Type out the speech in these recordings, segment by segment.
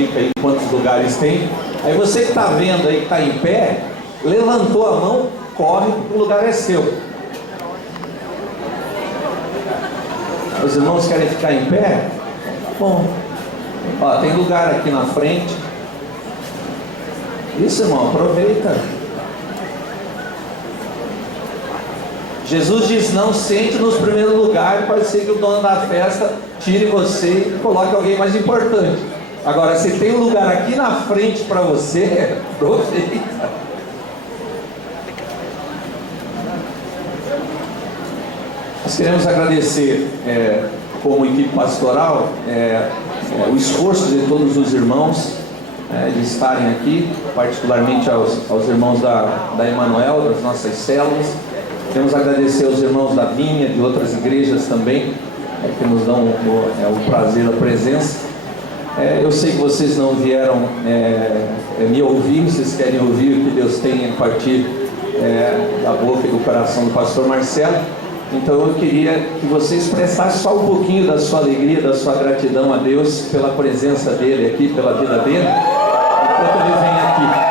dica aí quantos lugares tem. Aí você que está vendo aí, que está em pé, levantou a mão, corre, o lugar é seu. Os irmãos querem ficar em pé? Bom, ó, tem lugar aqui na frente. Isso, irmão, aproveita. Jesus diz: não sente nos primeiros lugares, pode ser que o dono da festa tire você e coloque alguém mais importante. Agora, se tem um lugar aqui na frente para você, aproveita. Nós queremos agradecer, como equipe pastoral, o esforço de todos os irmãos de estarem aqui, particularmente aos irmãos da Emanuel, das nossas células. Queremos agradecer aos irmãos da Vinha, de outras igrejas também, que nos dão o prazer da presença. Eu sei que vocês não vieram me ouvir, vocês querem ouvir o que Deus tem a partir da boca e do coração do pastor Marcelo. Então eu queria que você expressasse só um pouquinho da sua alegria, da sua gratidão a Deus pela presença dele aqui, pela vida dele, enquanto ele vem aqui.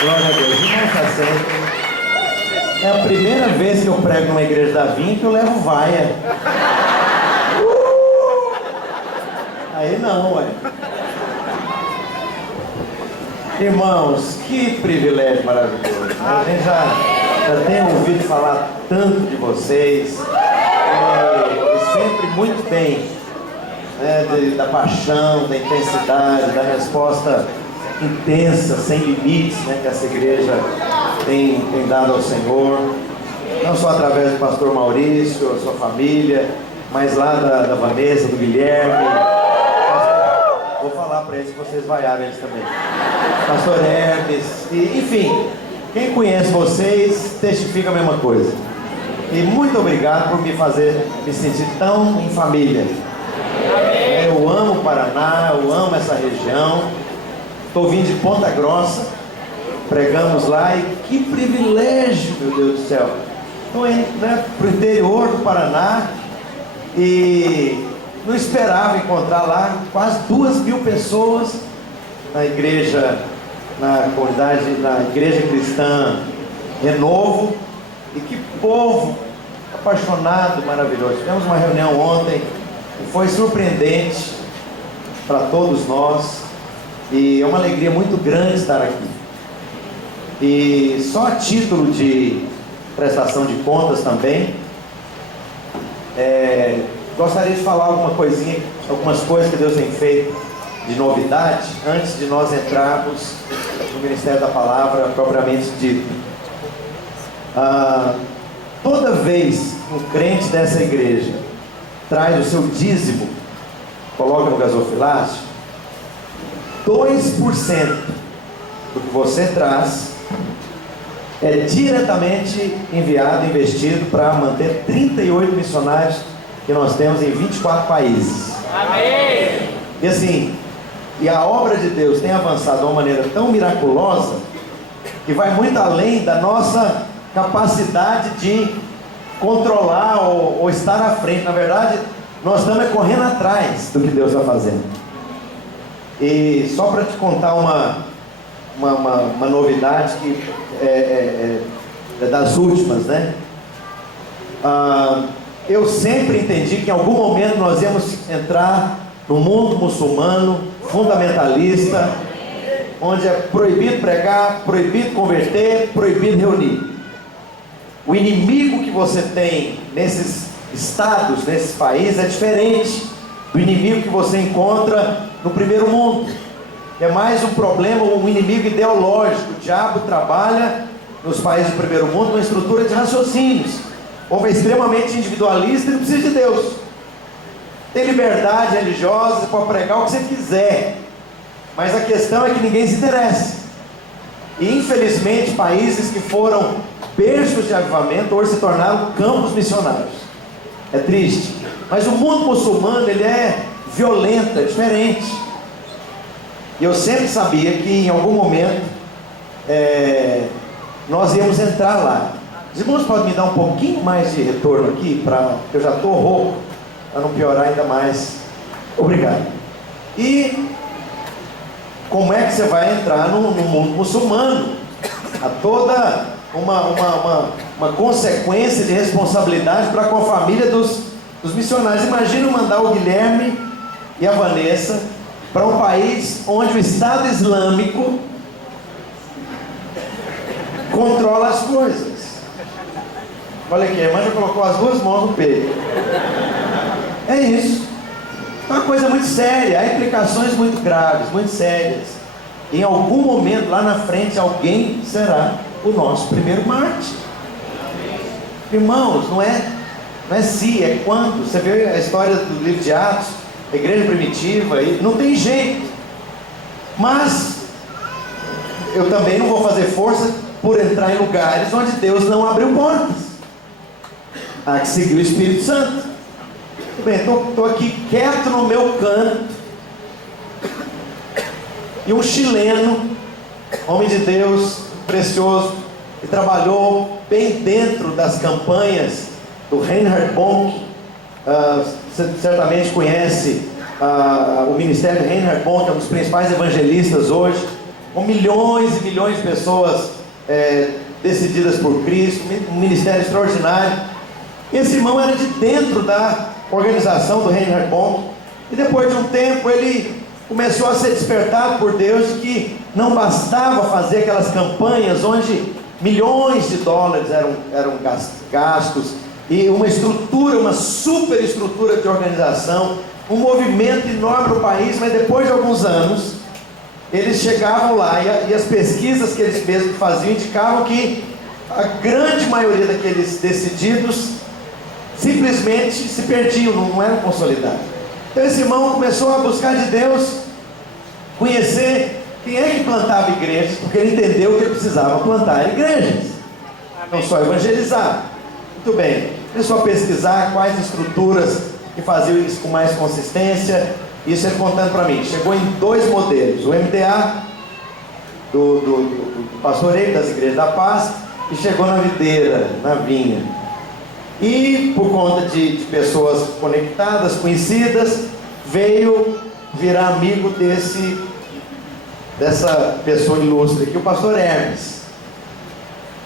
Glória a Deus. Irmão, está sempre. É a primeira vez que eu prego numa igreja da Vinha que eu levo vaia. Aí não, ué. Irmãos, que privilégio maravilhoso. A gente já tem ouvido falar tanto de vocês. E sempre muito bem, né, da paixão, da intensidade, da resposta intensa, sem limites, né, que essa igreja tem dado ao Senhor, não só através do pastor Maurício, a sua família, mas lá da Vanessa, do Guilherme. Vou falar para eles que vocês vaiaram eles também. Pastor Hermes, enfim, quem conhece vocês testifica a mesma coisa. E muito obrigado por me fazer me sentir tão em família. Eu amo o Paraná, eu amo essa região. Estou vindo de Ponta Grossa, pregamos lá, e que privilégio, meu Deus do céu. Estou indo, né, para o interior do Paraná e não esperava encontrar lá quase 2.000 pessoas na igreja, na comunidade, na igreja cristã Renovo. E que povo apaixonado, maravilhoso. Tivemos uma reunião ontem e foi surpreendente para todos nós. E é uma alegria muito grande estar aqui. E só a título de prestação de contas também, gostaria de falar algumas coisas que Deus tem feito de novidade, antes de nós entrarmos no Ministério da Palavra propriamente dito. Toda vez que um crente dessa igreja traz o seu dízimo, coloca no gasofilácio, 2% do que você traz é diretamente enviado, investido para manter 38 missionários que nós temos em 24 países. Amém! E assim, e a obra de Deus tem avançado de uma maneira tão miraculosa que vai muito além da nossa capacidade de controlar ou estar à frente. Na verdade, nós estamos correndo atrás do que Deus está fazendo. E só para te contar uma novidade que é das últimas, né? Eu sempre entendi que em algum momento nós íamos entrar no mundo muçulmano, fundamentalista, onde é proibido pregar, proibido converter, proibido reunir. O inimigo que você tem nesses estados, nesses países, é diferente do inimigo que você encontra no primeiro mundo. É mais um problema, um inimigo ideológico. O diabo trabalha nos países do primeiro mundo uma estrutura de raciocínios. O povo é extremamente individualista e não precisa de Deus. Tem liberdade religiosa, você pode pregar o que você quiser. Mas a questão é que ninguém se interessa. E infelizmente países que foram berços de avivamento hoje se tornaram campos missionários. É triste. Mas o mundo muçulmano, ele é violento, é diferente. E eu sempre sabia que em algum momento nós íamos entrar lá. Os irmãos podem me dar um pouquinho mais de retorno aqui, eu já estou rouco, para não piorar ainda mais. Obrigado. E como é que você vai entrar no mundo muçulmano? Há toda uma consequência de responsabilidade para com a família dos missionários. Imagina mandar o Guilherme e a Vanessa para um país onde o Estado Islâmico controla as coisas. Olha aqui, a irmã já colocou as duas mãos no peito. É isso. É uma coisa muito séria, há implicações muito graves, muito sérias. Em algum momento lá na frente alguém será o nosso primeiro mártir. Irmãos, não é se, é quando. Você vê a história do livro de Atos, a igreja primitiva, e não tem jeito. Mas eu também não vou fazer força por entrar em lugares onde Deus não abriu portas. Há que seguir o Espírito Santo. Tudo bem, estou aqui quieto no meu canto, e um chileno, homem de Deus, precioso, que trabalhou bem dentro das campanhas do Reinhard Bonk. Você certamente conhece o ministério de Reinhard Bonk, é um dos principais evangelistas hoje, com milhões e milhões de pessoas decididas por Cristo, um ministério extraordinário. Esse irmão era de dentro da organização do Reinhard Bonk, e depois de um tempo ele começou a ser despertado por Deus de que não bastava fazer aquelas campanhas onde milhões de dólares eram gastos, e uma estrutura, uma super estrutura de organização, um movimento enorme no país. Mas depois de alguns anos eles chegavam lá, e as pesquisas que eles mesmos faziam indicavam que a grande maioria daqueles decididos simplesmente se perdiam, não eram consolidados. Então esse irmão começou a buscar de Deus, conhecer quem é que plantava igrejas, porque ele entendeu que ele precisava plantar igrejas, não só evangelizar. Muito bem, começou a pesquisar quais estruturas que faziam isso com mais consistência. Isso ele contando para mim. Chegou em 2 modelos: o MDA do pastoreio das igrejas da paz, e chegou na videira, na vinha. E por conta de pessoas conectadas, conhecidas, veio virar amigo dessa pessoa ilustre aqui, o pastor Hermes.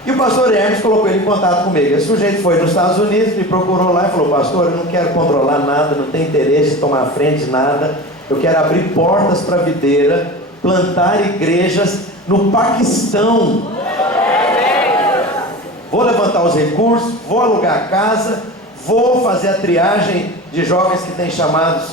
E o pastor Hermes colocou ele em contato comigo. Esse sujeito foi nos Estados Unidos, me procurou lá e falou: pastor, eu não quero controlar nada, não tenho interesse em tomar a frente de nada, eu quero abrir portas para a videira, plantar igrejas no Paquistão. Vou levantar os recursos, vou alugar a casa, vou fazer a triagem de jovens que tem chamado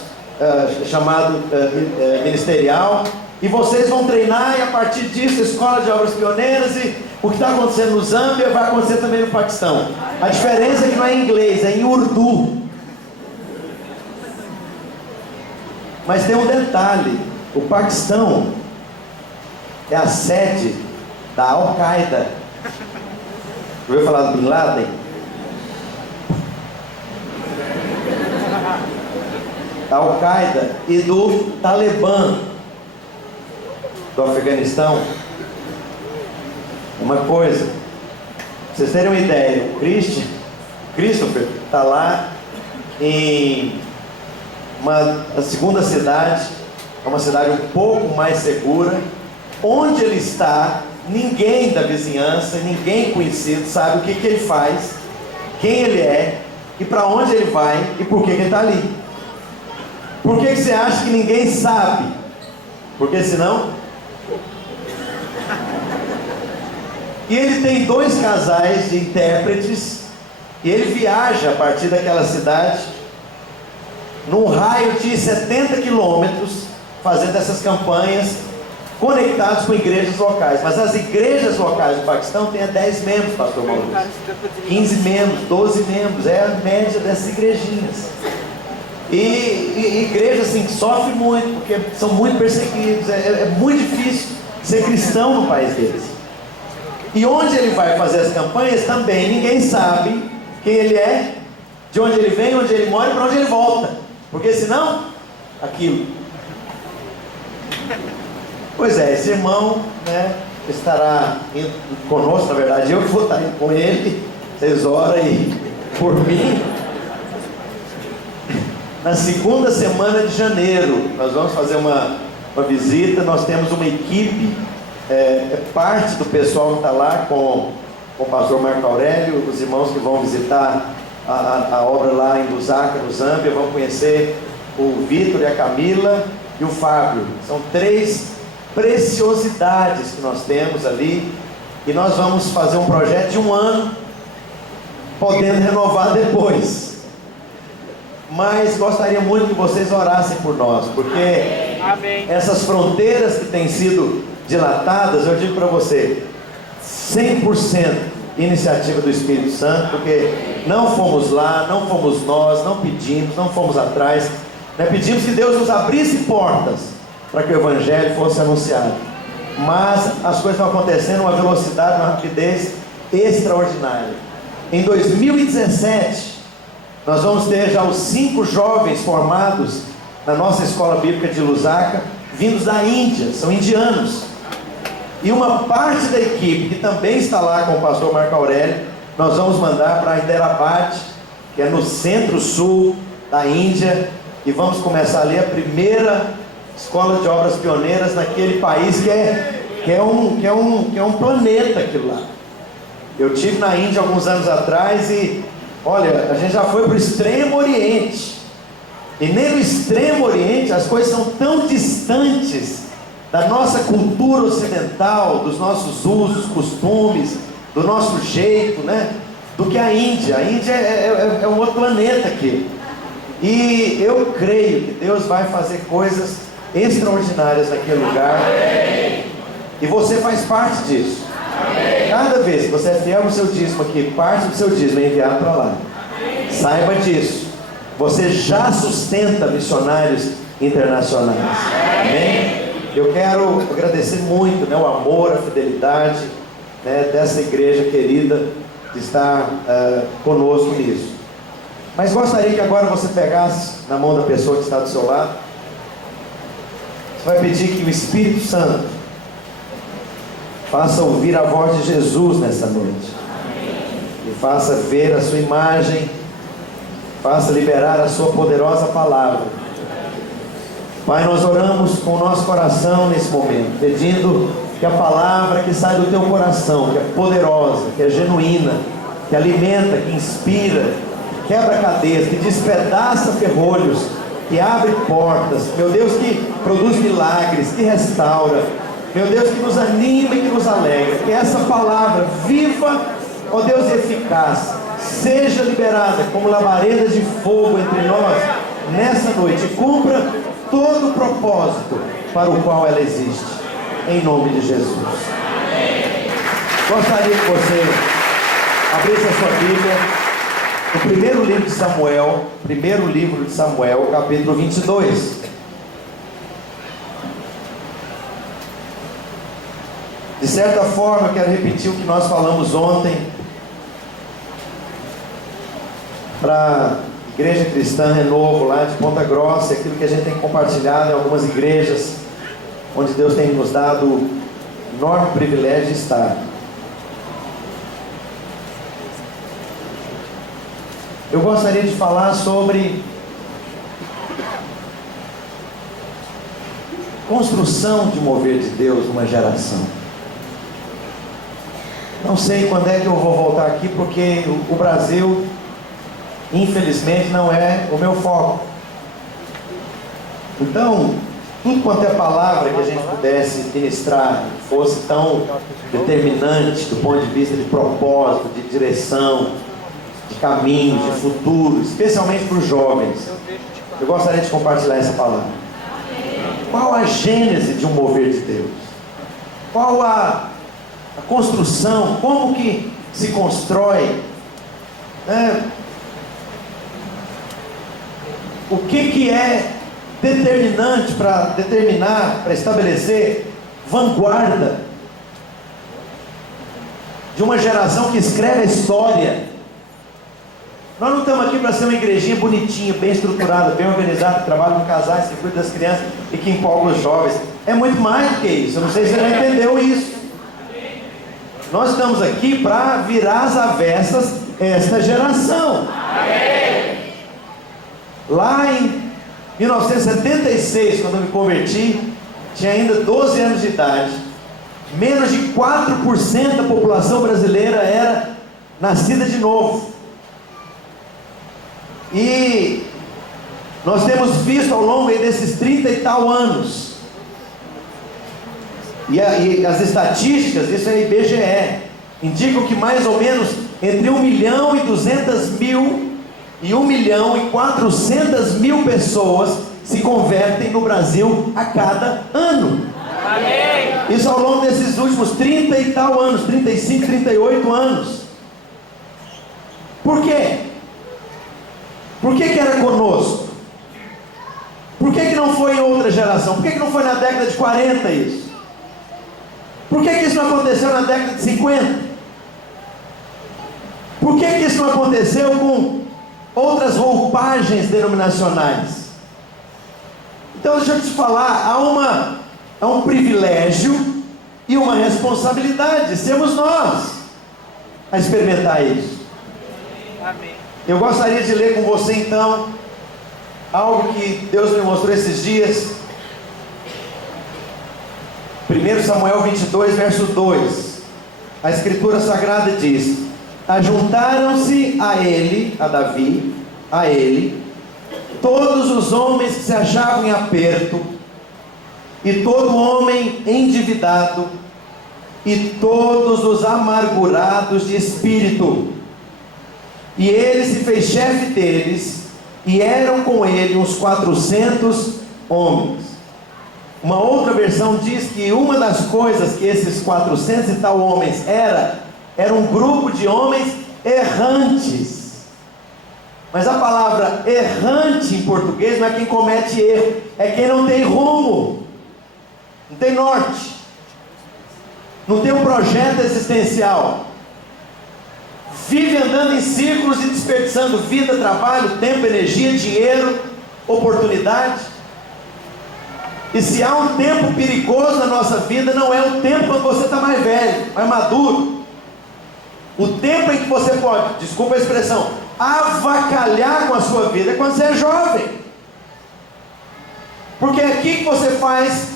ministerial, e vocês vão treinar, e a partir disso, escola de obras pioneiras, e o que está acontecendo no Zâmbia vai acontecer também no Paquistão. A diferença é que não é em inglês, é em urdu. Mas tem um detalhe: o Paquistão é a sede da Al-Qaeda. Ouviu falar do Bin Laden? Da Al-Qaeda e do Talibã do Afeganistão. Uma coisa, pra vocês terem uma ideia, o Christopher está lá em a segunda cidade, é uma cidade um pouco mais segura. Onde ele está, ninguém da vizinhança, ninguém conhecido sabe o que ele faz, quem ele é, e para onde ele vai, e por que ele está ali. Por que você acha que ninguém sabe? Porque senão... E ele tem 2 casais de intérpretes, e ele viaja a partir daquela cidade num raio de 70 quilômetros, fazendo essas campanhas, conectados com igrejas locais. Mas as igrejas locais do Paquistão têm 10 membros, pastor Maurício, 15 membros, 12 membros, é a média dessas igrejinhas. E igreja assim que sofre muito, porque são muito perseguidos, é muito difícil ser cristão no país deles. E onde ele vai fazer as campanhas também ninguém sabe quem ele é, de onde ele vem, onde ele mora e para onde ele volta, porque senão, aquilo. Pois é, esse irmão, né, estará indo conosco, na verdade eu que vou estar indo com ele, vocês oram aí por mim. Na segunda semana de janeiro, nós vamos fazer uma visita. Nós temos uma equipe, parte do pessoal que está lá com o pastor Marco Aurélio, os irmãos que vão visitar a obra lá em Lusaka, no Zâmbia, vão conhecer o Vitor e a Camila e o Fábio. São 3 preciosidades que nós temos ali, e nós vamos fazer um projeto de 1 ano, podendo renovar depois. Mas gostaria muito que vocês orassem por nós, porque Amém. Essas fronteiras que têm sido dilatadas, eu digo para você, 100% iniciativa do Espírito Santo, porque não fomos lá, não fomos nós, não pedimos, não fomos atrás, né? Pedimos que Deus nos abrisse portas para que o Evangelho fosse anunciado, mas as coisas estão acontecendo uma velocidade, uma rapidez extraordinária. Em 2017 nós vamos ter já os 5 jovens formados na nossa escola bíblica de Lusaka, vindos da Índia, são indianos. E uma parte da equipe que também está lá com o pastor Marco Aurélio, nós vamos mandar para Hyderabad, que é no centro-sul da Índia, e vamos começar ali a primeira escola de obras pioneiras naquele país que é um planeta aquilo lá. Eu estive na Índia alguns anos atrás e olha, a gente já foi para o Extremo Oriente, e nem no Extremo Oriente as coisas são tão distantes da nossa cultura ocidental, dos nossos usos, costumes, do nosso jeito, né? Do que a Índia. A Índia é um outro planeta aqui. E eu creio que Deus vai fazer coisas extraordinárias naquele lugar. E você faz parte disso. Cada vez que você é fiel no seu dízimo aqui, parte do seu dízimo é enviado para lá. Saiba disso. Você já sustenta missionários internacionais. Amém? Eu quero agradecer muito, né, o amor, a fidelidade, né, dessa igreja querida que está conosco nisso. Mas gostaria que agora você pegasse na mão da pessoa que está do seu lado. Você vai pedir que o Espírito Santo faça ouvir a voz de Jesus nessa noite, e faça ver a sua imagem, faça liberar a sua poderosa palavra. Pai, nós oramos com o nosso coração nesse momento, pedindo que a palavra que sai do teu coração, que é poderosa, que é genuína, que alimenta, que inspira, que quebra cadeias, que despedaça ferrolhos, que abre portas, meu Deus, que produz milagres, que restaura, meu Deus, que nos anima e que nos alegra, que essa palavra viva, ó Deus, e eficaz, seja liberada como labareda de fogo entre nós nessa noite, e cumpra todo o propósito para o qual ela existe, em nome de Jesus. Gostaria que você abrisse a sua Bíblia no primeiro livro de Samuel, capítulo 22. De certa forma, eu quero repetir o que nós falamos ontem para a Igreja Cristã Renovo, lá de Ponta Grossa, aquilo que a gente tem compartilhado em algumas igrejas, onde Deus tem nos dado o enorme privilégio de estar. Eu gostaria de falar sobre construção de mover de Deus numa geração. Não sei quando é que eu vou voltar aqui, porque o Brasil, infelizmente, não é o meu foco. Então, tudo quanto é palavra que a gente pudesse ministrar, fosse tão determinante do ponto de vista de propósito, de direção, de caminho, de futuro, especialmente para os jovens, eu gostaria de compartilhar essa palavra. Qual a gênese de um mover de Deus? Qual a construção? Como que se constrói? o que é determinante para determinar, para estabelecer vanguarda de uma geração que escreve a história. Nós não estamos aqui para ser uma igrejinha bonitinha, bem estruturada, bem organizada, que trabalha com casais, que cuida das crianças e que empolga os jovens. É muito mais do que isso. Eu não sei se você já entendeu isso. Nós estamos aqui para virar as avessas esta geração. Lá em 1976, quando eu me converti, tinha ainda 12 anos de idade. Menos de 4% da população brasileira era nascida de novo. E nós temos visto ao longo desses 30 e tal anos, e as estatísticas, isso é IBGE, indicam que mais ou menos entre 1.200.000 e 1.400.000 pessoas se convertem no Brasil a cada ano. Amém. Isso ao longo desses últimos 30 e tal anos, 35, 38 anos. Por quê? Por que era conosco? Por que não foi em outra geração? Por que não foi na década de 40 isso? Por que isso não aconteceu na década de 50? Por que isso não aconteceu com outras roupagens denominacionais? Então deixa eu te falar, há um privilégio e uma responsabilidade, sermos nós a experimentar isso. Amém. Eu gostaria de ler com você então algo que Deus me mostrou esses dias. 1 Samuel 22, verso 2. A Escritura Sagrada diz: ajuntaram-se a ele, a Davi, a ele, todos os homens que se achavam em aperto, e todo homem endividado, e todos os amargurados de espírito. E ele se fez chefe deles, e eram com ele uns 400 homens. Uma outra versão diz que uma das coisas que esses 400 e tal homens era um grupo de homens errantes. Mas a palavra errante em português não é quem comete erro, é quem não tem rumo, não tem norte, não tem um projeto existencial, vive andando em círculos e desperdiçando vida, trabalho, tempo, energia, dinheiro, oportunidade. E se há um tempo perigoso na nossa vida, não é o tempo quando você está mais velho, mais maduro. O tempo em que você pode, desculpa a expressão, avacalhar com a sua vida é quando você é jovem. Porque é aqui que você faz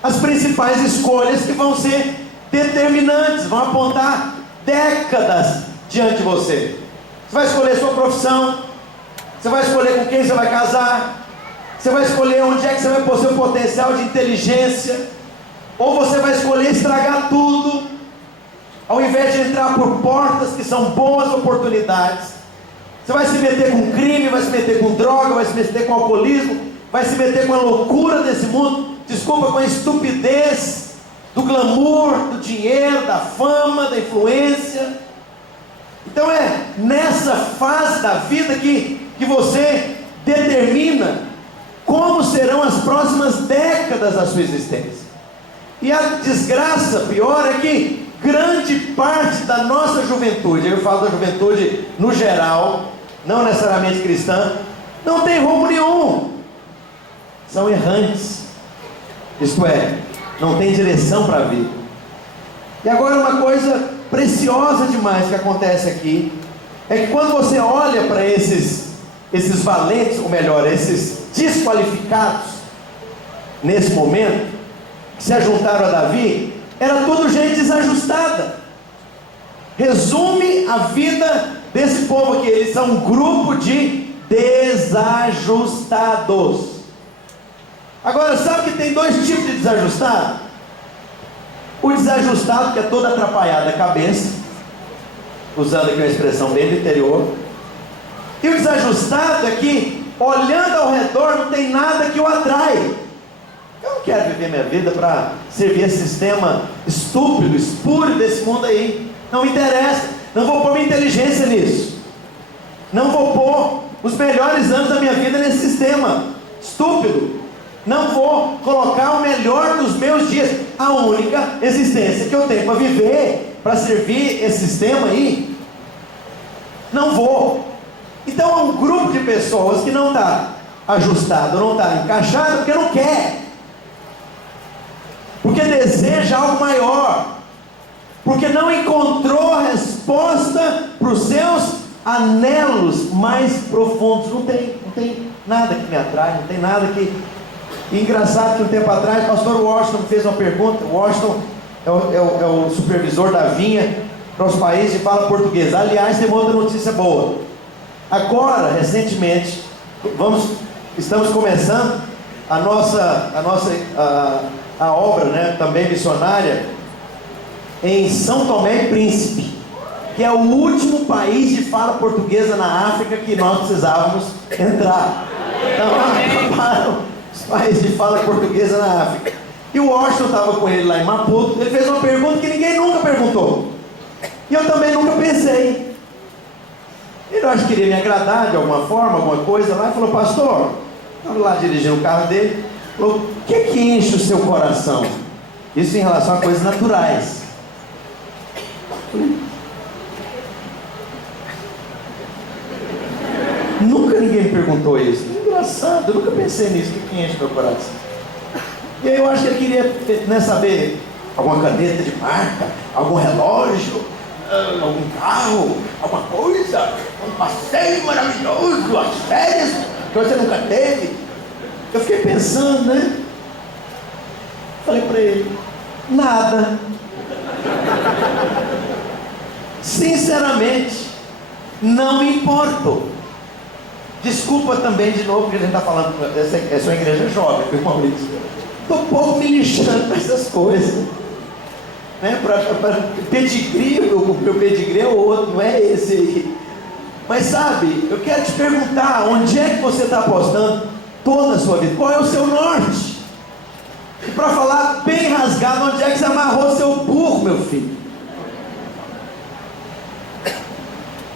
as principais escolhas que vão ser determinantes, vão apontar décadas diante de você. Você vai escolher sua profissão, você vai escolher com quem você vai casar, você vai escolher onde é que você vai pôr seu potencial de inteligência, ou você vai escolher estragar tudo, ao invés de entrar por portas que são boas oportunidades. Você vai se meter com crime, vai se meter com droga, vai se meter com alcoolismo, vai se meter com a loucura desse mundo, desculpa, com a estupidez do glamour, do dinheiro, da fama, da influência. Então é nessa fase da vida que você determina como serão as próximas décadas da sua existência. E a desgraça pior é que grande parte da nossa juventude, eu falo da juventude no geral, não necessariamente cristã, não tem rumo nenhum, são errantes, isto é, não tem direção para a vida. E agora uma coisa preciosa demais que acontece aqui, é que quando você olha para esses valentes, ou melhor, esses desqualificados, nesse momento, que se ajuntaram a Davi, era tudo gente desajustada. Resume a vida desse povo aqui, eles são um grupo de desajustados. Agora, sabe que tem dois tipos de desajustado? O desajustado, que é todo atrapalhado a cabeça, usando aqui uma expressão bem do interior, e o desajustado é que, olhando ao redor, não tem nada que o atrai. Eu não quero viver minha vida para servir esse sistema estúpido, espúrio desse mundo aí. Não me interessa. Não vou pôr minha inteligência nisso. Não vou pôr os melhores anos da minha vida nesse sistema estúpido. Não vou colocar o melhor dos meus dias. A única existência que eu tenho para viver, para servir esse sistema aí, não vou. Então é um grupo de pessoas que não está ajustado, não está encaixado, porque não quer, porque deseja algo maior, porque não encontrou a resposta para os seus anelos mais profundos. Não tem nada que me atrai, não tem nada que... E engraçado que um tempo atrás o pastor Washington fez uma pergunta. O Washington é o supervisor da vinha para os países de fala portuguesa. Aliás, tem uma outra notícia boa. Agora, recentemente, estamos começando a obra, né, também missionária, em São Tomé e Príncipe, que é o último país de fala portuguesa na África que nós precisávamos entrar. Então, acabaram os países de fala portuguesa na África. E o Washington estava com ele lá em Maputo. Ele fez uma pergunta que ninguém nunca perguntou, e eu também nunca pensei. Ele, acho que queria me agradar de alguma forma, alguma coisa lá, e falou: pastor, estava lá dirigindo o carro dele, falou: o que enche o seu coração? Isso em relação a coisas naturais. Nunca ninguém me perguntou isso. Engraçado, eu nunca pensei nisso. O que enche meu coração? E aí eu acho que ele queria, né, saber alguma caneta de marca, algum relógio, algum carro, alguma coisa, um passeio maravilhoso, as férias que você nunca teve. Eu fiquei pensando, né? Falei para ele: nada. Sinceramente, não me importo. Desculpa também de novo, porque a gente está falando, essa é uma igreja jovem, viu, Maurício? Estou um pouco me lixando para essas coisas, né? Para pedigree, o meu pedigree é outro, não é esse aí. Mas sabe, eu quero te perguntar: onde é que você está apostando toda a sua vida? Qual é o seu norte? E para falar bem rasgado, onde é que você amarrou seu burro, meu filho?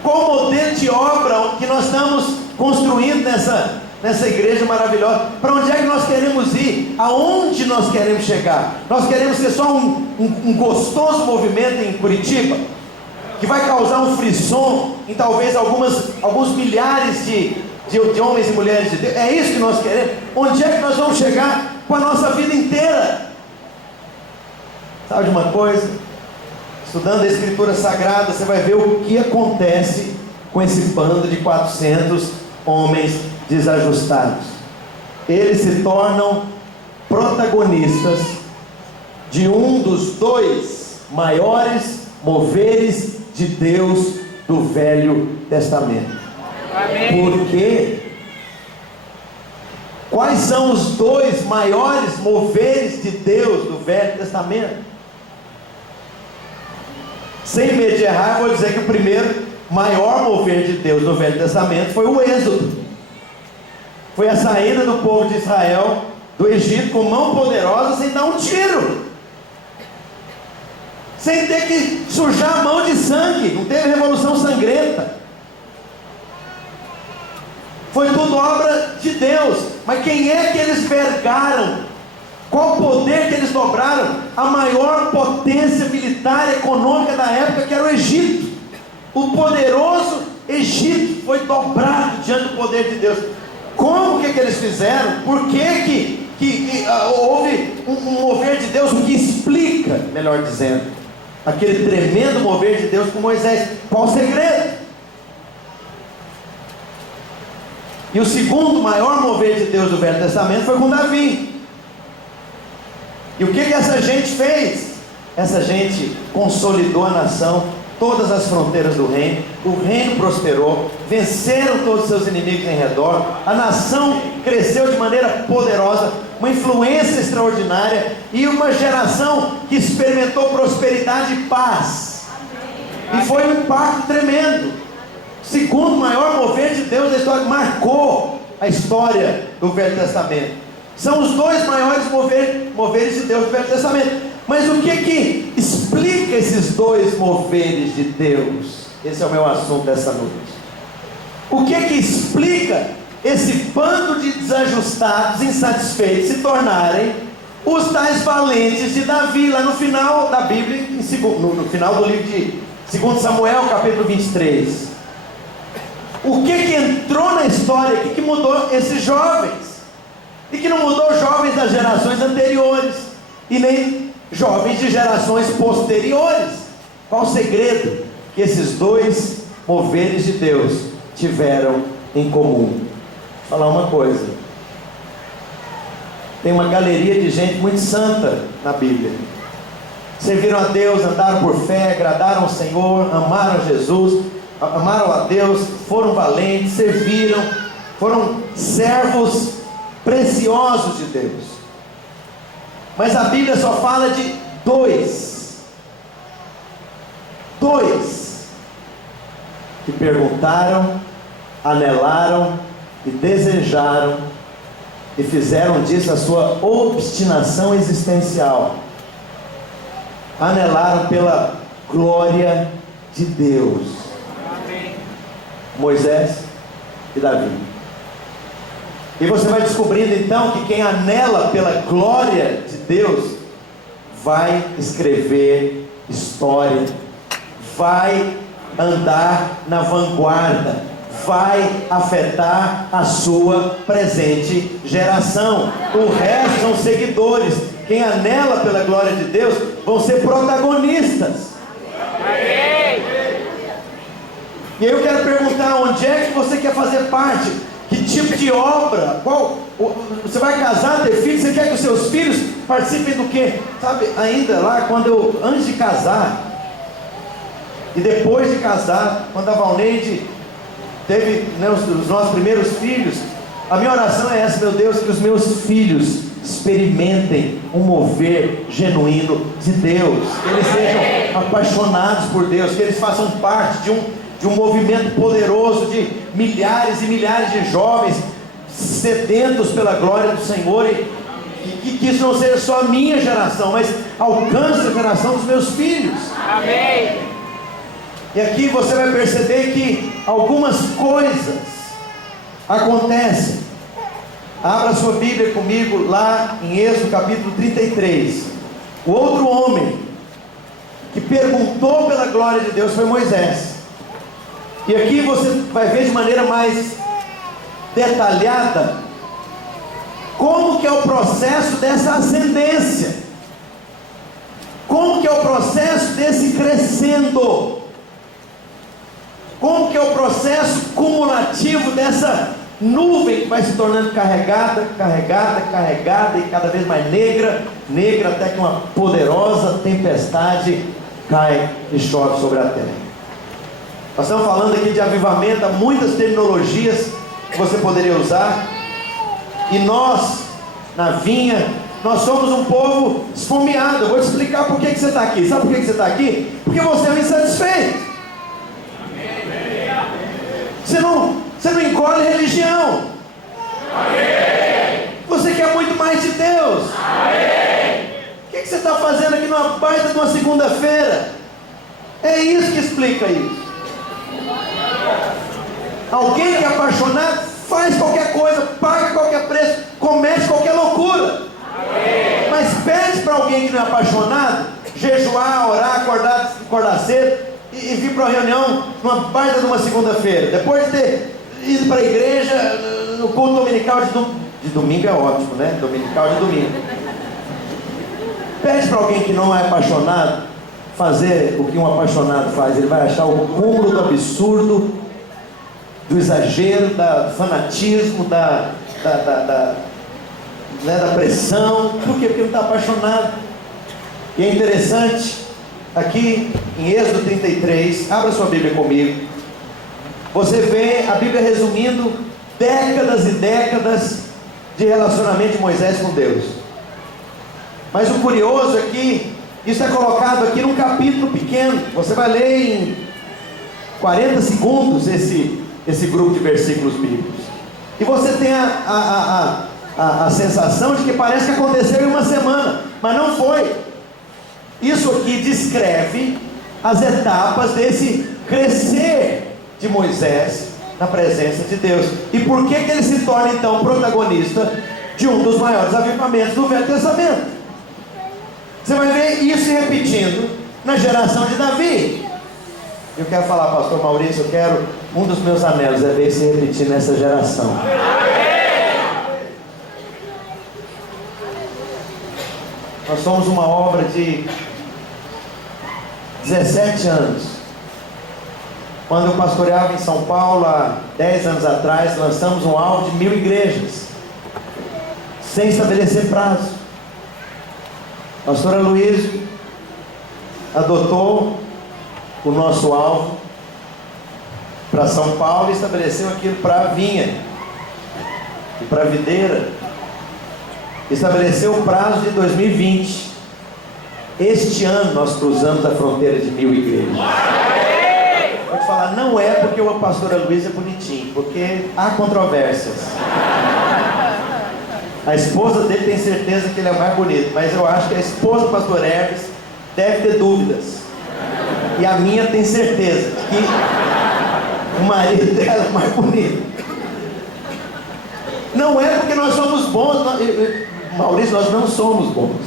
Qual o modelo de obra que nós estamos construindo nessa igreja maravilhosa? Para onde é que nós queremos ir? Aonde nós queremos chegar? Nós queremos ser só um gostoso movimento em Curitiba, que vai causar um frisson em talvez alguns milhares de homens e mulheres de Deus? É isso que nós queremos? Onde é que nós vamos chegar com a nossa vida inteira? Sabe de uma coisa? Estudando a Escritura Sagrada, você vai ver o que acontece com esse bando de 400 homens desajustados. Eles se tornam protagonistas de um dos dois maiores moveres de Deus do Velho Testamento. Amém. Por quê? Quais são os dois maiores moveres de Deus do Velho Testamento? Sem medo de errar, eu vou dizer que o primeiro maior mover de Deus no Velho Testamento foi o Êxodo. Foi a saída do povo de Israel do Egito com mão poderosa, sem dar um tiro, sem ter que sujar a mão de sangue. Não teve revolução sangrenta. Foi tudo obra de Deus. Mas quem é que eles vergaram? Qual o poder que eles dobraram? A maior potência militar e econômica da época, que era o Egito. O poderoso Egito foi dobrado diante do poder de Deus. Como que eles fizeram? Por que houve um mover de Deus? O que explica, melhor dizendo, aquele tremendo mover de Deus com Moisés? Qual o segredo? E o segundo maior mover de Deus do Velho Testamento foi com Davi. E o que essa gente fez? Essa gente consolidou a nação, todas as fronteiras do reino. O reino prosperou, venceram todos os seus inimigos em redor. A nação cresceu de maneira poderosa, uma influência extraordinária, e uma geração que experimentou prosperidade e paz. E foi um impacto tremendo. Segundo maior mover de Deus da história, marcou a história do Velho Testamento. São os dois maiores moveres de Deus do Velho Testamento. Mas o que explica esses dois moveres de Deus? Esse é o meu assunto dessa noite. O que que explica esse bando de desajustados, insatisfeitos, se tornarem os tais valentes de Davi, lá no final da Bíblia, no final do livro de 2 Samuel, capítulo 23. O que entrou na história aqui que mudou esses jovens? E que não mudou os jovens das gerações anteriores, e nem jovens de gerações posteriores. Qual o segredo que esses dois moveres de Deus tiveram em comum? Vou falar uma coisa: tem uma galeria de gente muito santa na Bíblia. Serviram a Deus, andaram por fé, agradaram ao Senhor, amaram a Jesus, amaram a Deus, foram valentes, serviram, foram servos preciosos de Deus. Mas a Bíblia só fala de dois que perguntaram, anelaram e desejaram e fizeram disso a sua obstinação existencial. Anelaram pela glória de Deus. Moisés e Davi. E você vai descobrindo então que quem anela pela glória de Deus vai escrever história, vai andar na vanguarda, vai afetar a sua presente geração. O resto são seguidores. Quem anela pela glória de Deus vão ser protagonistas. E aí eu quero perguntar: onde é que você quer fazer parte? Que tipo de obra? Você vai casar, ter filhos? Você quer que os seus filhos participem do quê? Sabe, ainda lá, antes de casar e depois de casar, quando a Valneide teve, né, os nossos primeiros filhos, a minha oração é essa: meu Deus, que os meus filhos experimentem um mover genuíno de Deus, que eles sejam apaixonados por Deus, que eles façam parte de um movimento poderoso de milhares e milhares de jovens sedentos pela glória do Senhor, e que isso não seja só a minha geração, mas alcance a geração dos meus filhos. Amém. E aqui você vai perceber que algumas coisas acontecem. Abra sua Bíblia comigo lá em Êxodo capítulo 33. O outro homem que perguntou pela glória de Deus foi Moisés. E aqui você vai ver de maneira mais detalhada como que é o processo dessa ascendência, como que é o processo desse crescendo, como que é o processo cumulativo dessa nuvem que vai se tornando carregada e cada vez mais negra, até que uma poderosa tempestade cai e chove sobre a terra. Nós estamos falando aqui de avivamento, há muitas terminologias que você poderia usar. E nós, na vinha, nós somos um povo esfomeado. Eu vou te explicar por que você está aqui. Sabe por que você está aqui? Porque você é um insatisfeito. Você não encolhe religião. Você quer muito mais de Deus. O que você está fazendo aqui numa baita de uma segunda-feira? É isso que explica isso. Alguém que é apaixonado faz qualquer coisa, paga qualquer preço, comete qualquer loucura. Mas pede para alguém que não é apaixonado jejuar, orar, acordar cedo e vir para a reunião numa baita de uma segunda-feira, depois de ter ido para a igreja no culto dominical de domingo. É ótimo, né? Dominical de domingo. Pede para alguém que não é apaixonado fazer o que um apaixonado faz. Ele vai achar o cúmulo do absurdo, do exagero, do fanatismo, da pressão. Por quê? Porque ele está apaixonado. E é interessante, aqui em Êxodo 33, abra sua Bíblia comigo, você vê a Bíblia resumindo décadas e décadas de relacionamento de Moisés com Deus. Mas o curioso é que isso é colocado aqui num capítulo pequeno. Você vai ler em 40 segundos esse grupo de versículos bíblicos. E você tem a sensação de que parece que aconteceu em uma semana, mas não foi. Isso aqui descreve as etapas desse crescer de Moisés na presença de Deus. E por que ele se torna então protagonista de um dos maiores avivamentos do Velho Testamento? Você vai ver isso se repetindo na geração de Davi. Eu quero falar, pastor Maurício, um dos meus anelos é ver se repetir nessa geração. Nós somos uma obra de 17 anos. Quando eu pastoreava em São Paulo, há 10 anos atrás, lançamos um alvo de 1000 igrejas, sem estabelecer prazo. A pastora Luiz adotou o nosso alvo para São Paulo e estabeleceu aquilo para a vinha e para a videira. Estabeleceu o prazo de 2020. Este ano nós cruzamos a fronteira de 1000 igrejas. Vou te falar, não é porque o pastor Luiz é bonitinho, porque há controvérsias. A esposa dele tem certeza que ele é o mais bonito, mas eu acho que a esposa do pastor Hermes deve ter dúvidas. E a minha tem certeza que o marido dela é mais bonito. Não é porque nós somos bons, Maurício, nós não somos bons.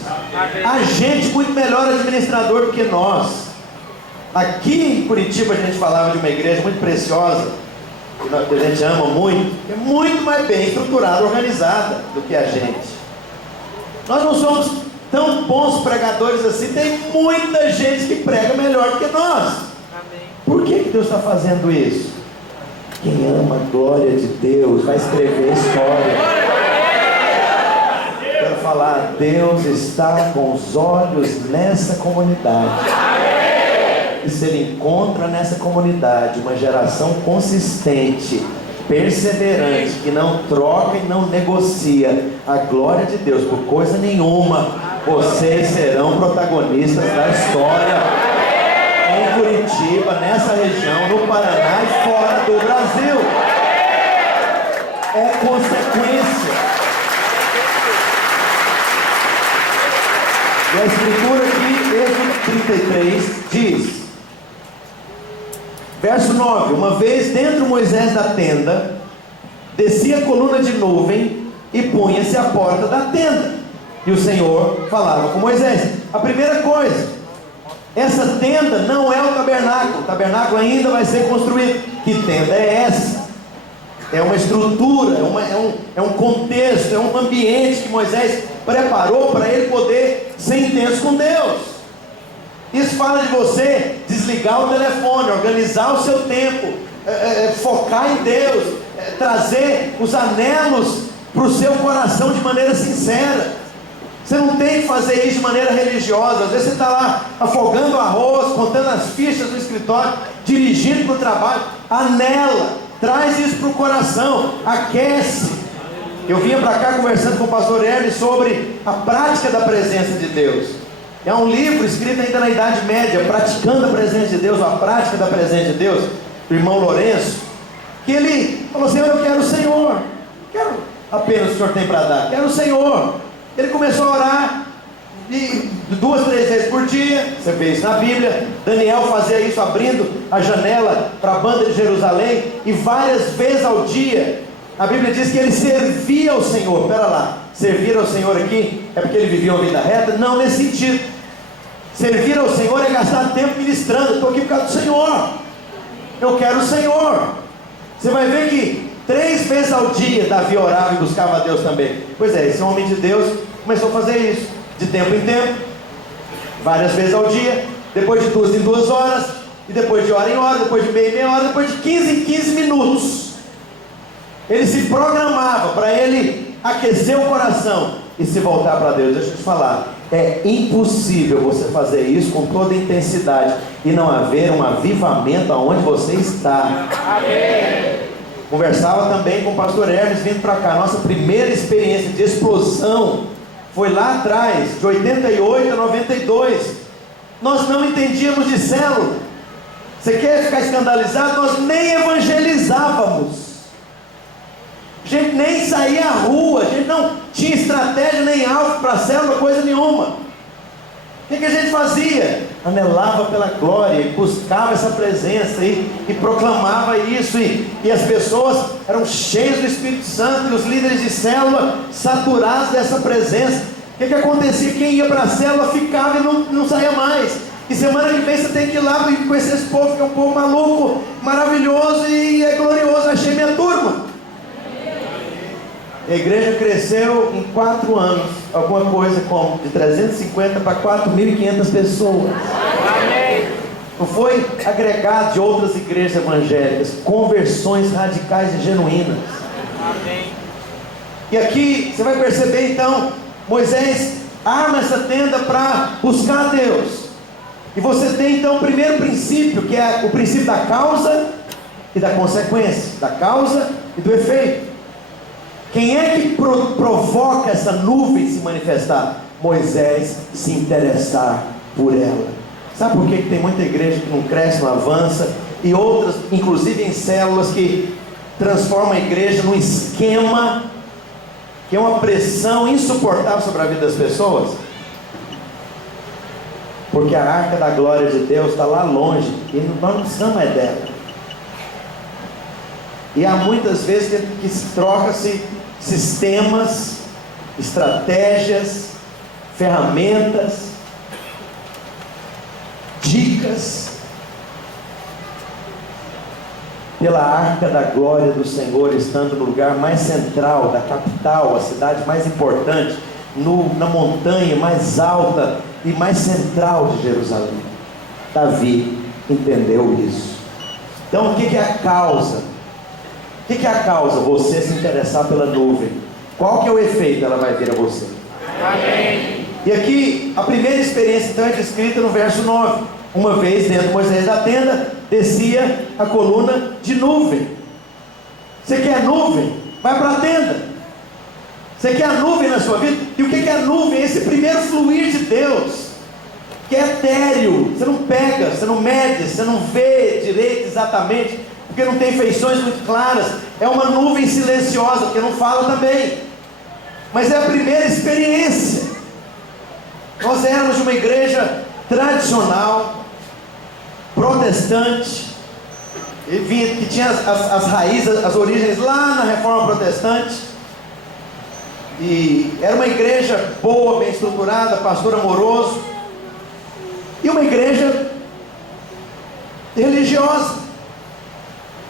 Há gente muito melhor administrador do que nós. Aqui em Curitiba a gente falava de uma igreja muito preciosa, que a gente ama muito, é muito mais bem estruturada, organizada do que a gente. Nós não somos tão bons pregadores assim. Tem muita gente que prega melhor do que nós. Por que Deus está fazendo isso? Quem ama a glória de Deus vai escrever história. Quero falar, Deus está com os olhos nessa comunidade. E se Ele encontra nessa comunidade uma geração consistente, perseverante, que não troca e não negocia a glória de Deus por coisa nenhuma, vocês serão protagonistas da história em Curitiba, nessa região, no Paraná e fora do Brasil. É consequência. E a escritura aqui, Êxodo 33, diz, verso 9: uma vez dentro Moisés da tenda, descia a coluna de nuvem e punha-se à porta da tenda, e o Senhor falava com Moisés. A primeira coisa, essa tenda não é o tabernáculo ainda vai ser construído. Que tenda é essa? É uma estrutura, é um contexto, é um ambiente que Moisés preparou para ele poder ser intenso com Deus. Isso fala de você desligar o telefone, organizar o seu tempo, focar em Deus, trazer os anelos para o seu coração de maneira sincera. Você não tem que fazer isso de maneira religiosa. Às vezes você está lá afogando o arroz, contando as fichas do escritório, dirigindo para o trabalho. Anela, traz isso para o coração, aquece. Eu vinha para cá conversando com o pastor Hermes sobre a prática da presença de Deus. É um livro escrito ainda na Idade Média, Praticando a Presença de Deus, a prática da presença de Deus, do irmão Lourenço, que ele falou assim: eu quero o Senhor, quero apenas o Senhor tem para dar, quero o Senhor. Ele começou a orar, e 2, 3 vezes por dia. Você vê isso na Bíblia. Daniel fazia isso abrindo a janela para a banda de Jerusalém, e várias vezes ao dia. A Bíblia diz que ele servia ao Senhor. Espera lá, servir ao Senhor aqui é porque ele vivia uma vida reta? Não, nesse sentido. Servir ao Senhor é gastar tempo ministrando. Estou aqui por causa do Senhor, eu quero o Senhor. Você vai ver que 3 vezes ao dia Davi orava e buscava a Deus também. Pois é, esse homem de Deus começou a fazer isso, de tempo em tempo, várias vezes ao dia, depois de 2 em 2 horas, e depois de hora em hora, depois de meia em meia hora, depois de 15 em 15 minutos. Ele se programava para ele aquecer o coração e se voltar para Deus. Deixa eu te falar, é impossível você fazer isso com toda intensidade e não haver um avivamento aonde você está. Amém. Conversava também com o pastor Hermes vindo para cá. Nossa primeira experiência de explosão foi lá atrás, de 88 a 92. Nós não entendíamos de célula. Você quer ficar escandalizado? Nós nem evangelizávamos. A gente nem saía à rua, a gente não tinha estratégia nem alvo para a célula, coisa nenhuma. O que a gente fazia? anelava pela glória e buscava essa presença e proclamava isso, e as pessoas eram cheias do Espírito Santo, e os líderes de célula saturados dessa presença. O que acontecia? Quem ia para a célula ficava e não saía mais. E semana que vem você tem que ir lá e conhecer esse povo, que é um povo maluco, maravilhoso e é glorioso. Achei minha turma. A igreja cresceu em 4 anos, alguma coisa como de 350 para 4.500 pessoas. Não foi agregado de outras igrejas evangélicas, conversões radicais e genuínas. E aqui você vai perceber então, Moisés arma essa tenda para buscar a Deus. E você tem então o primeiro princípio, que é o princípio da causa e da consequência, da causa e do efeito. Quem é que provoca essa nuvem se manifestar? Moisés se interessar por ela. Sabe por que tem muita igreja que não cresce, não avança, e outras, inclusive em células, que transformam a igreja num esquema que é uma pressão insuportável sobre a vida das pessoas? Porque a arca da glória de Deus está lá longe, e nós não precisamos dela. E há muitas vezes que se troca-se sistemas, estratégias, ferramentas, dicas, pela arca da glória do Senhor, estando no lugar mais central da capital, a cidade mais importante, na montanha mais alta e mais central de Jerusalém. Davi entendeu isso. Então o que é a causa? O que é a causa? Você se interessar pela nuvem. Qual que é o efeito? Ela vai vir a você. Amém. E aqui a primeira experiência então é descrita no verso 9. Uma vez dentro de Moisés da tenda, descia a coluna de nuvem. Você quer nuvem? Vai para a tenda. Você quer a nuvem na sua vida? E o que é a nuvem? Esse primeiro fluir de Deus, que é etéreo. Você não pega, você não mede, você não vê direito exatamente, porque não tem feições muito claras. É uma nuvem silenciosa, porque não fala também. Mas é a primeira experiência. Nós éramos de uma igreja tradicional, protestante, que tinha as raízes, as origens lá na Reforma Protestante. E era uma igreja boa, bem estruturada, pastor amoroso, e uma igreja religiosa.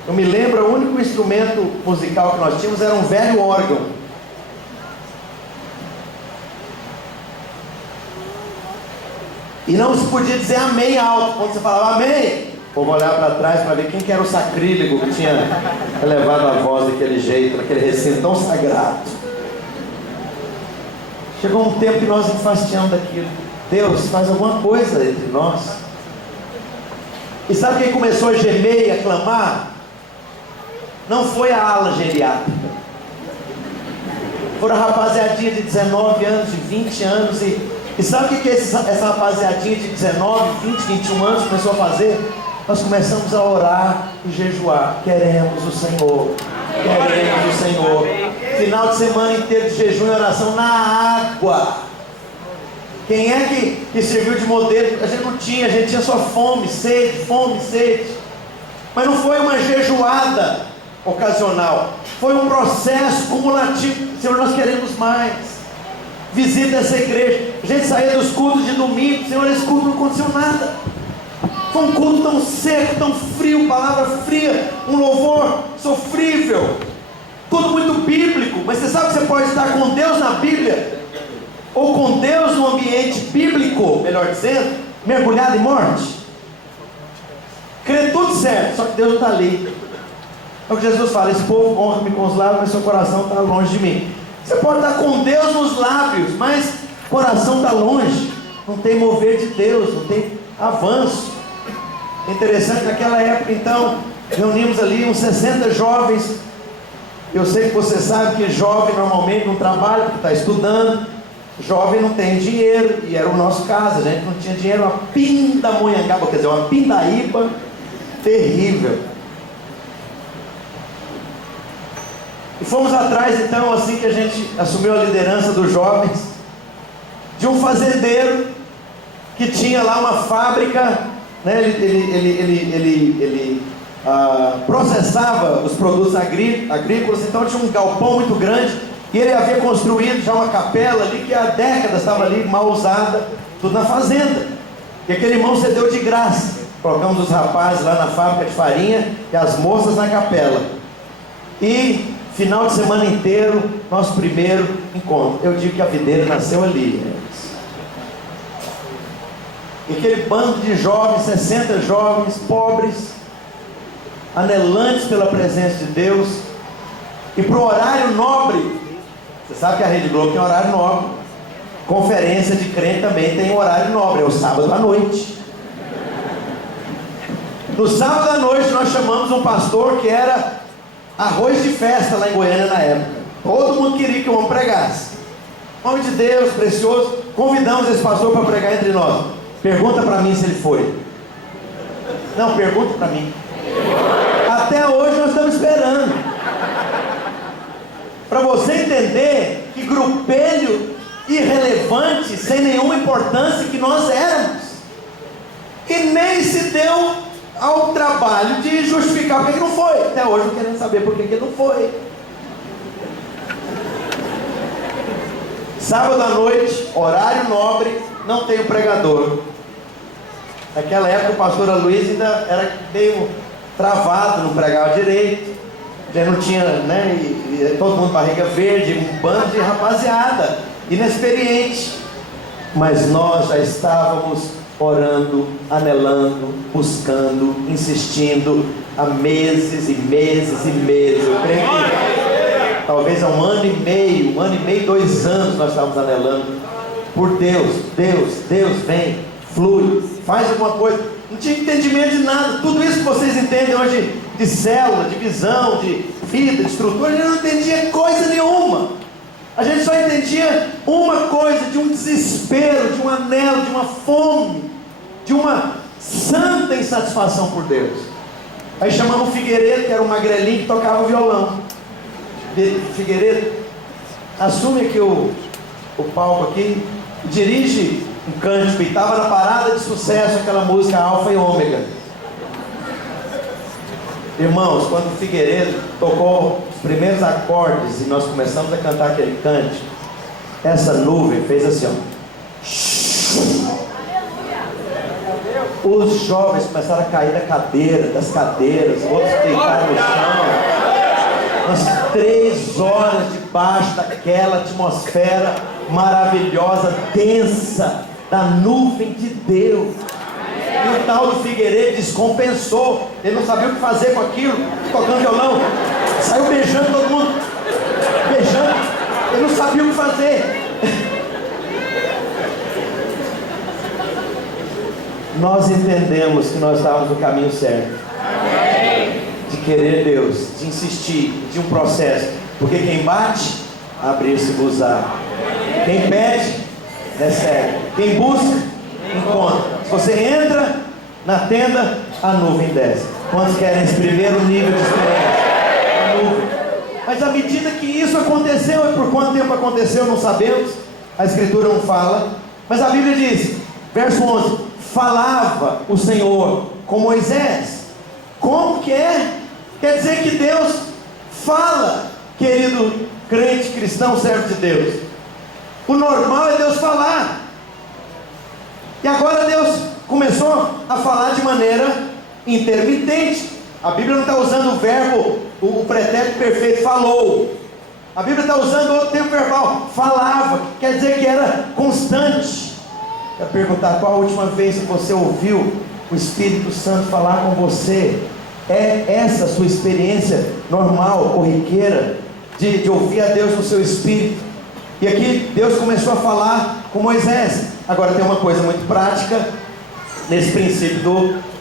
Eu me lembro, o único instrumento musical que nós tínhamos era um velho órgão. E não se podia dizer amém alto. Quando você falava amém, o povo olhava para trás para ver quem que era o sacrílego que tinha elevado a voz daquele jeito, naquele recinto tão sagrado. Chegou um tempo que nós enfastiamos daquilo. Deus, faz alguma coisa entre nós. E sabe quem começou a gemer e a clamar? Não foi a ala geriátrica. Foram a rapaziadinha de 19 anos, de 20 anos. E sabe o que essa rapaziadinha de 19, 20, 21 anos começou a fazer? Nós começamos a orar e jejuar. Queremos o Senhor. Queremos o Senhor. Final de semana inteiro de jejum e oração na água. Quem é que serviu de modelo? A gente não tinha, a gente tinha só fome, sede. Mas não foi uma jejuada ocasional. Foi um processo cumulativo. Senhor, nós queremos mais. Visita essa igreja. A gente saía dos cultos de domingo. Senhor, esse culto não aconteceu nada. Foi um culto tão seco, tão frio, palavra fria, um louvor sofrível, tudo muito bíblico. Mas você sabe que você pode estar com Deus na Bíblia, ou com Deus no ambiente bíblico, melhor dizendo, mergulhado em morte. Crê tudo certo, só que Deus não está ali. É o que Jesus fala: esse povo honra-me com os lábios, mas seu coração está longe de mim. Você pode estar com Deus nos lábios, mas o coração está longe. Não tem mover de Deus, não tem avanço. É interessante, naquela época então, reunimos ali uns 60 jovens. Eu sei que você sabe que jovem normalmente não trabalha porque está estudando. Jovem não tem dinheiro, e era o nosso caso. A gente não tinha dinheiro, uma pindamonhangaba, quer dizer, uma pindaíba terrível. E fomos atrás então, assim que a gente assumiu a liderança dos jovens, de um fazendeiro que tinha lá uma fábrica, né? Ele processava os produtos agrícolas, então tinha um galpão muito grande, e ele havia construído já uma capela ali que há décadas estava ali mal usada, tudo na fazenda, e aquele irmão cedeu de graça. Colocamos os rapazes lá na fábrica de farinha e as moças na capela, e final de semana inteiro, nosso primeiro encontro. Eu digo que a videira nasceu ali, né? E aquele bando de jovens, 60 jovens, pobres, anelantes pela presença de Deus, e para o horário nobre. Você sabe que a Rede Globo tem horário nobre, conferência de crente também tem horário nobre, é o sábado à noite. No sábado à noite nós chamamos um pastor que era arroz de festa lá em Goiânia na época. Todo mundo queria que o homem pregasse. Homem de Deus, precioso. Convidamos esse pastor para pregar entre nós. Pergunta para mim se ele foi. Não, pergunta para mim. Até hoje nós estamos esperando. Para você entender que grupelho irrelevante, sem nenhuma importância que nós éramos. E nem se deu ao trabalho de justificar porque que não foi. Até hoje eu querendo saber por que não foi. Sábado à noite, horário nobre, não tem o pregador. Naquela época o pastor Luiz ainda era meio travado, não pregava direito, já não tinha, né, e todo mundo barriga verde, um bando de rapaziada, inexperiente. Mas nós já estávamos orando, anelando, buscando, insistindo há meses e meses e meses. Eu creio que talvez há um ano e meio, 2 anos nós estávamos anelando por Deus. Deus vem, flui, faz alguma coisa. Não tinha entendimento de nada. Tudo isso que vocês entendem hoje de célula, de visão, de vida, de estrutura, a gente não entendia coisa nenhuma. A gente só entendia uma coisa, de um desespero, de um anelo, de uma fome, de uma santa insatisfação por Deus. Aí chamamos o Figueiredo, que era um magrelinho que tocava violão. Figueiredo, assume aqui o palco aqui, dirige um cântico, e estava na parada de sucesso aquela música Alfa e Ômega. Irmãos, quando o Figueiredo tocou os primeiros acordes e nós começamos a cantar aquele cântico, essa nuvem fez assim, ó. Os jovens começaram a cair das cadeiras, outros deitaram no chão. Umas 3 horas debaixo daquela atmosfera maravilhosa, densa, da nuvem de Deus. E o tal do Figueiredo descompensou. Ele não sabia o que fazer com aquilo, tocando violão. Saiu beijando todo mundo. Beijando. Ele não sabia o que fazer. Nós entendemos que nós estávamos no caminho certo. De querer Deus, de insistir, de um processo. Porque quem bate, abrir-se-vos-á. Quem pede, recebe. Quem busca, encontra. Se você entra na tenda, a nuvem desce. Quantos querem esse primeiro nível de experiência? A nuvem. Mas à medida que isso aconteceu, e por quanto tempo aconteceu, não sabemos. A Escritura não fala. Mas a Bíblia diz, verso 11: falava o Senhor com Moisés. Como que é? Quer dizer que Deus fala, querido crente cristão, servo de Deus. O normal é Deus falar. E agora Deus começou a falar de maneira intermitente. A Bíblia não está usando o verbo, o pretérito perfeito, falou. A Bíblia está usando outro tempo verbal, falava, que quer dizer que era constante. Quero perguntar, qual a última vez que você ouviu o Espírito Santo falar com você? É essa a sua experiência normal, corriqueira, de ouvir a Deus no seu espírito? E aqui Deus começou a falar com Moisés. Agora tem uma coisa muito prática nesse princípio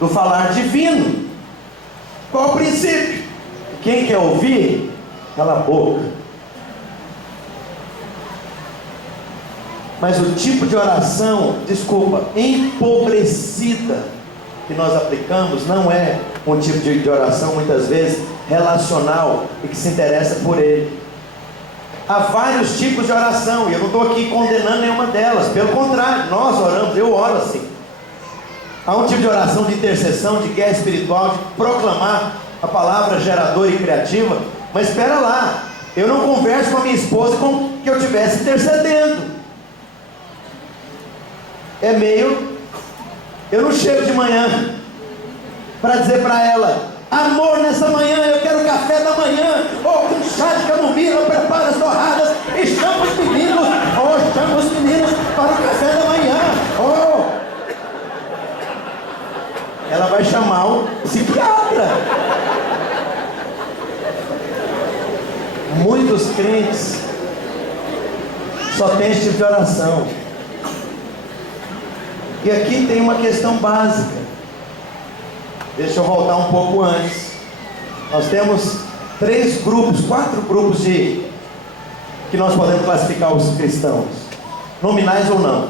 do falar divino. Qual o princípio? Quem quer ouvir, cala a boca. Mas o tipo de oração, empobrecida, que nós aplicamos, não é um tipo de oração muitas vezes relacional e que se interessa por ele. Há vários tipos de oração, e eu não estou aqui condenando nenhuma delas, pelo contrário, nós oramos, eu oro assim. Há um tipo de oração de intercessão, de guerra espiritual, de proclamar a palavra geradora e criativa. Mas espera lá, eu não converso com a minha esposa como que eu estivesse intercedendo. É meio, eu não chego de manhã para dizer para ela: amor, nessa manhã eu quero café da manhã, ou com chá de camomila, prepara as torradas e chama os meninos, chama os meninos para o café da manhã, ela vai chamar o psiquiatra. Muitos crentes só tem esse tipo de oração. E aqui tem uma questão básica. Deixa eu voltar um pouco antes. Nós temos 4 grupos que nós podemos classificar os cristãos, nominais ou não.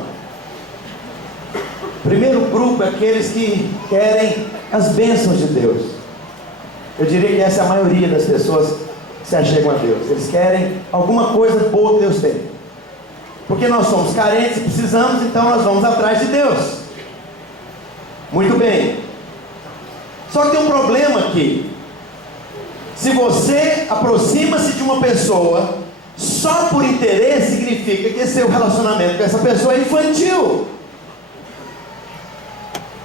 Primeiro grupo é aqueles que querem as bênçãos de Deus. Eu diria que essa é a maioria das pessoas que se achegam a Deus. Eles querem alguma coisa boa que Deus tem, porque nós somos carentes e precisamos, então nós vamos atrás de Deus. Muito bem. Só que tem um problema aqui. Se você aproxima-se de uma pessoa só por interesse, significa que seu relacionamento com essa pessoa é infantil.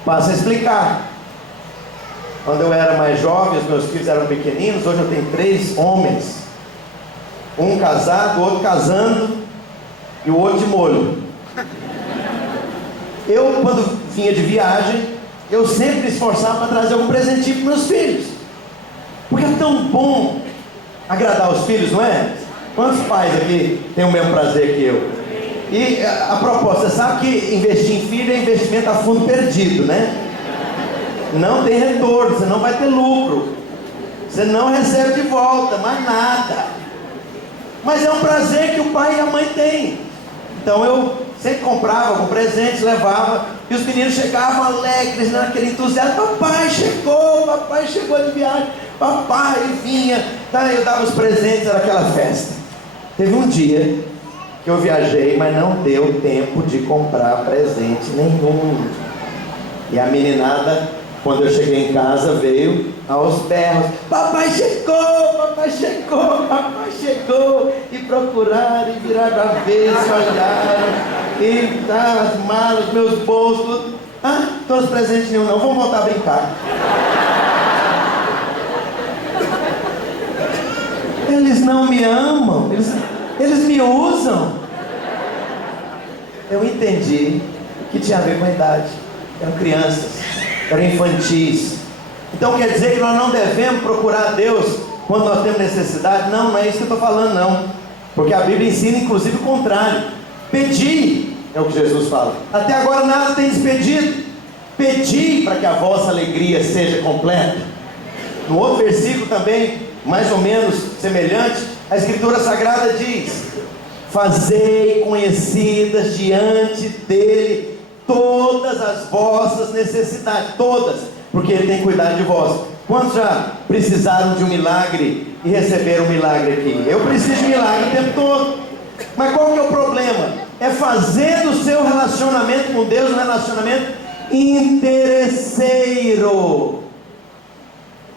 Passo a explicar. Quando eu era mais jovem, os meus filhos eram pequeninos. Hoje eu tenho 3 homens, um casado, o outro casando e o outro de molho. Eu, quando vinha de viagem, eu sempre me esforçava para trazer algum presentinho para meus filhos, porque é tão bom agradar os filhos, não é? Quantos pais aqui têm o mesmo prazer que eu? E a proposta, você sabe que investir em filho é investimento a fundo perdido, né? Não tem retorno, você não vai ter lucro, você não recebe de volta mais nada, mas é um prazer que o pai e a mãe têm. Então eu sempre comprava algum presente, levava, e os meninos chegavam alegres, naquele entusiasmo: papai chegou de viagem, papai, e vinha, tá? Eu dava os presentes, era aquela festa. Teve um dia que eu viajei, mas não deu tempo de comprar presente nenhum, e a meninada, quando eu cheguei em casa, veio aos berros: papai chegou, e procuraram, e viraram a vez, olharam, e as malas, meus bolsos, todos os presentes nenhum não, vamos voltar a brincar. Eles não me amam, eles me usam. Eu entendi que tinha a ver com a idade, eram crianças, eram infantis. Então quer dizer que nós não devemos procurar a Deus quando nós temos necessidade? Não é isso que eu estou falando, não. Porque a Bíblia ensina inclusive o contrário. Pedi, é o que Jesus fala. Até agora nada tem pedido. Pedi para que a vossa alegria seja completa. No outro versículo também, mais ou menos semelhante, a Escritura Sagrada diz: fazei conhecidas diante dele todas as vossas necessidades, todas, porque ele tem cuidado de vós. Quantos já precisaram de um milagre e receberam um milagre aqui? Eu preciso de milagre o tempo todo. Mas qual que é o problema? É fazer do seu relacionamento com Deus um relacionamento interesseiro.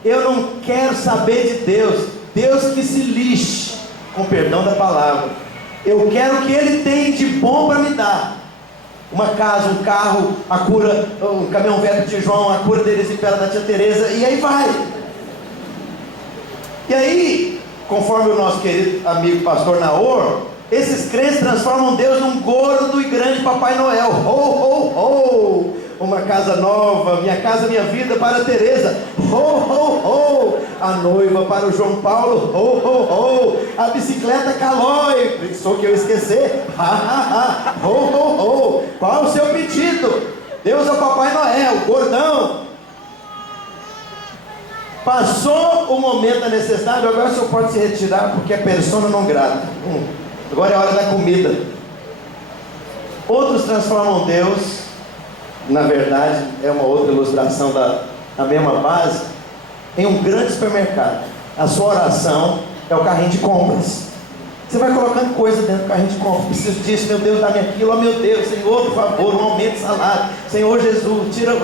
Eu não quero saber de Deus, Deus que se lixe, com perdão da palavra. Eu quero o que Ele tem de bom para me dar. Uma casa, um carro, a cura, um caminhão velho de João, a cura deles em Pera da Tia Teresa, e aí vai. E aí, conforme o nosso querido amigo pastor Naor, esses crentes transformam Deus num gordo e grande Papai Noel. Ho, ho, ho! Uma casa nova, minha casa, minha vida para a Teresa. Ho, ho, ho! A noiva para o João Paulo. Ho, ho, ho! A bicicleta Calói. Pensou que eu ia esquecer? Ha, ha, ha! Ho, ho, ho! Qual o seu pedido? Deus é o Papai Noel, gordão. Passou o momento da necessidade, agora o senhor pode se retirar porque é persona não grata. Agora é a hora da comida. Outros transformam Deus, na verdade é uma outra ilustração da mesma base, em um grande supermercado. A sua oração é o carrinho de compras. Você vai colocando coisa dentro do carrinho de compra. Preciso disso, meu Deus, dá-me aquilo. Oh, meu Deus, Senhor, por favor, um aumento de salário. Senhor Jesus, tira o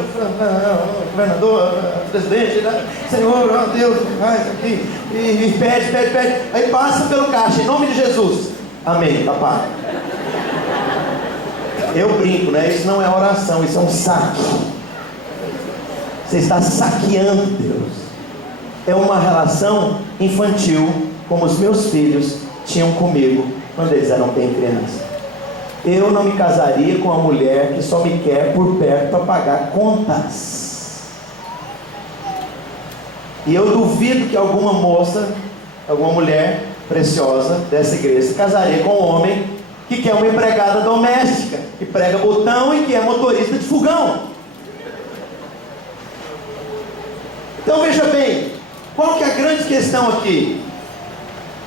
governador, presidente. Senhor, oh Deus, faz aqui. E pede. Aí passa pelo caixa, em nome de Jesus. Amém, tá pago. Eu brinco, né? Isso não é oração, isso é um saque. Você está saqueando Deus. É uma relação infantil, como os meus filhos tinham comigo quando eles eram bem crianças. Eu não me casaria com uma mulher que só me quer por perto para pagar contas. E eu duvido que alguma moça, alguma mulher preciosa dessa igreja se casaria com um homem que quer uma empregada doméstica, que prega botão e que é motorista de fogão. Então veja bem, qual que é a grande questão aqui?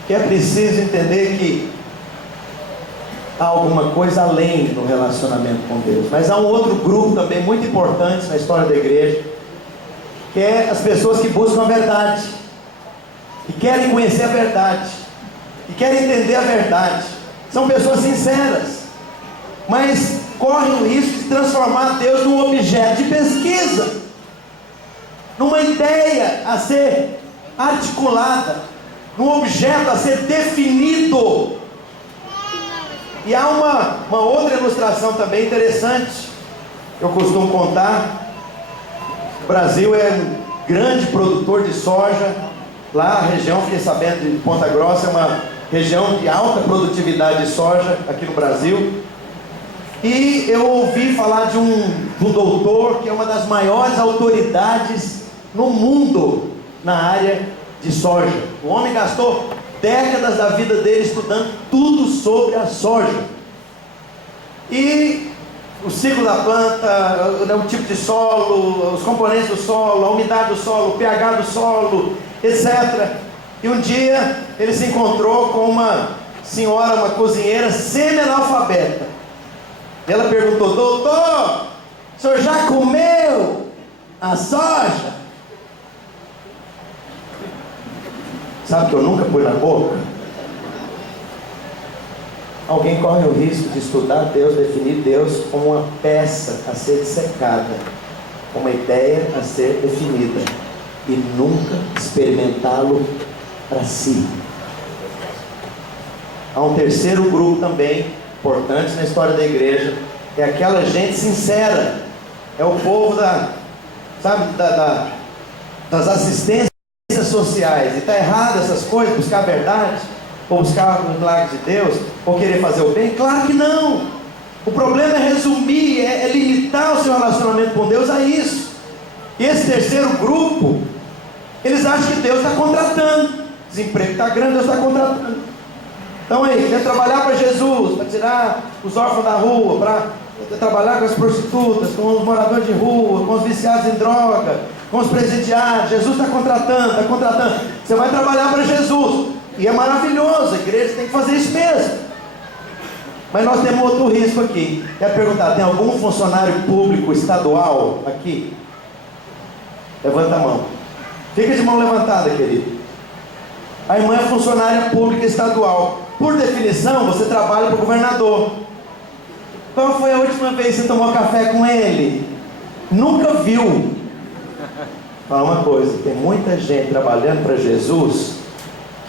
Que é preciso entender que há alguma coisa além do relacionamento com Deus. Mas há um outro grupo também muito importante na história da igreja, que é as pessoas que buscam a verdade, que querem conhecer a verdade, que querem entender a verdade. São pessoas sinceras, mas correm o risco de transformar Deus num objeto de pesquisa, numa ideia a ser articulada, num objeto a ser definido. E há uma outra ilustração também interessante, eu costumo contar. O Brasil é um grande produtor de soja. Lá a região, fiquei sabendo, de Ponta Grossa, é uma região de alta produtividade de soja aqui no Brasil. E eu ouvi falar de um doutor que é uma das maiores autoridades no mundo na área de soja. O homem gastou décadas da vida dele estudando tudo sobre a soja. E o ciclo da planta, o tipo de solo, os componentes do solo, a umidade do solo, o pH do solo, etc. E um dia ele se encontrou com uma senhora, uma cozinheira semi-analfabeta. Ela perguntou: doutor, o senhor já comeu a soja? Sabe que eu nunca pus na boca? Alguém corre o risco de estudar Deus, definir Deus como uma peça a ser dissecada, uma ideia a ser definida, e nunca experimentá-lo para si. Há um terceiro grupo também importante na história da igreja, é aquela gente sincera, é o povo das assistências sociais. E está errado essas coisas, buscar a verdade, ou buscar o milagre de Deus, ou querer fazer o bem? Claro que não. O problema é resumir, é limitar o seu relacionamento com Deus a isso. E esse terceiro grupo, eles acham que Deus está contratando. Desemprego está grande, Deus está contratando. Então aí, quer trabalhar para Jesus, para tirar os órfãos da rua, para trabalhar com as prostitutas, com os moradores de rua, com os viciados em droga, com os presidiários. Jesus está contratando. Você vai trabalhar para Jesus, e é maravilhoso, a igreja tem que fazer isso mesmo. Mas nós temos outro risco aqui. Quero perguntar, tem algum funcionário público estadual aqui? Levanta a mão. Fica de mão levantada, querido. A irmã é funcionária pública estadual. Por definição, você trabalha para o governador. Qual foi a última vez que você tomou café com ele? Nunca viu. Fala uma coisa, tem muita gente trabalhando para Jesus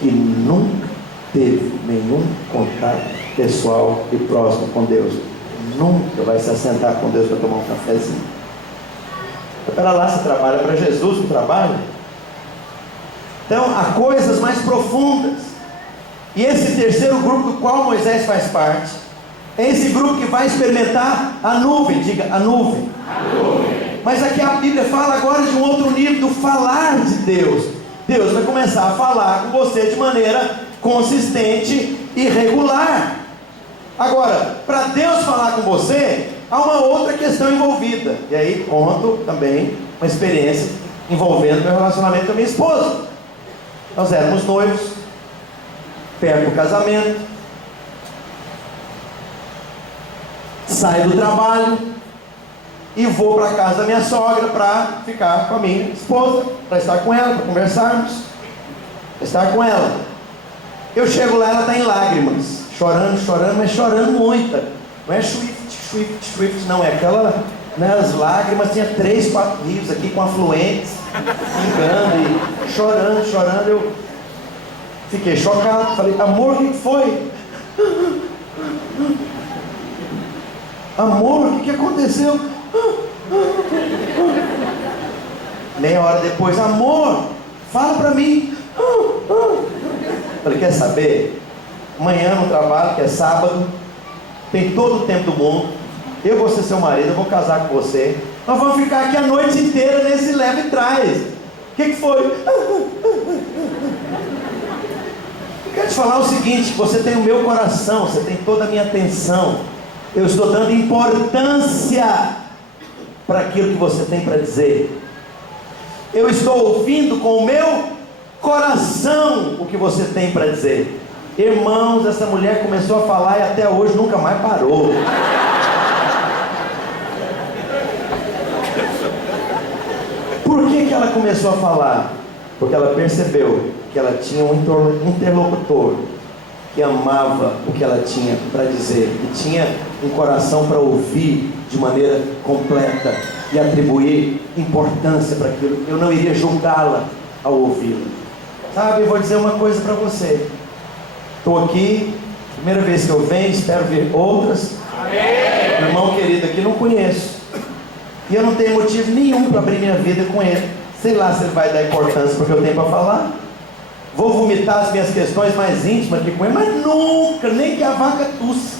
que nunca teve nenhum contato pessoal e próximo com Deus. Nunca vai se assentar com Deus para tomar um cafezinho. Espera lá, você trabalha para Jesus no trabalho? Então há coisas mais profundas. E esse terceiro grupo do qual Moisés faz parte é esse grupo que vai experimentar a nuvem. Diga, a nuvem. Mas aqui a Bíblia fala agora de um outro nível, do falar de Deus. Deus vai começar a falar com você de maneira consistente e regular. Agora, para Deus falar com você, há uma outra questão envolvida. E aí conto também uma experiência envolvendo meu relacionamento com a minha esposa. Nós éramos noivos, perto do casamento, saio do trabalho e vou para a casa da minha sogra para ficar com a minha esposa, para estar com ela, para conversarmos, para estar com ela. Eu chego lá, ela está em lágrimas, chorando, chorando, mas chorando muita. Não é Swift, não, é aquela, né, as lágrimas, tinha 3, 4 rios aqui com afluentes, pingando e chorando, chorando. Eu fiquei chocado, falei, amor, o que foi? Amor, o que aconteceu? Meia hora depois, amor, fala pra mim. Falei, quer saber? Amanhã no trabalho, que é sábado, tem todo o tempo do mundo. Eu vou ser seu marido, eu vou casar com você. Nós vamos ficar aqui a noite inteira nesse leva e traz. O que foi? Eu quero te falar o seguinte: você tem o meu coração, você tem toda a minha atenção. Eu estou dando importância para aquilo que você tem para dizer. Eu estou ouvindo com o meu coração o que você tem para dizer. Irmãos, essa mulher começou a falar e até hoje nunca mais parou. Por que ela começou a falar? Porque ela percebeu que ela tinha um interlocutor que amava o que ela tinha para dizer, que tinha um coração para ouvir de maneira completa e atribuir importância para aquilo. Eu não iria julgá-la ao ouvi-la. Sabe, eu vou dizer uma coisa para você. Estou aqui, primeira vez que eu venho, espero ver outras. Amém. Meu irmão querido aqui não conheço. E eu não tenho motivo nenhum para abrir minha vida com ele. Sei lá se ele vai dar importância porque eu tenho para falar. Vou vomitar as minhas questões mais íntimas aqui com ele, mas nunca, nem que a vaca tussa.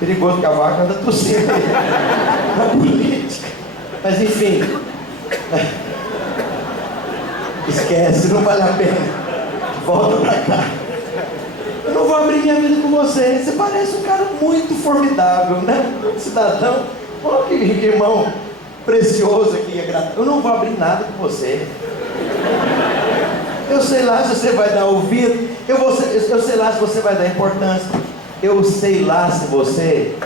Perigoso que a vaca anda tossindo na política. Mas enfim, esquece, não vale a pena. Volta pra cá. Eu não vou abrir minha vida com você. Você parece um cara muito formidável, né? Um cidadão. Olha que irmão precioso aqui. Eu não vou abrir nada com você. Eu sei lá se você vai dar ouvido. Eu sei lá se você vai dar importância. Eu sei lá se você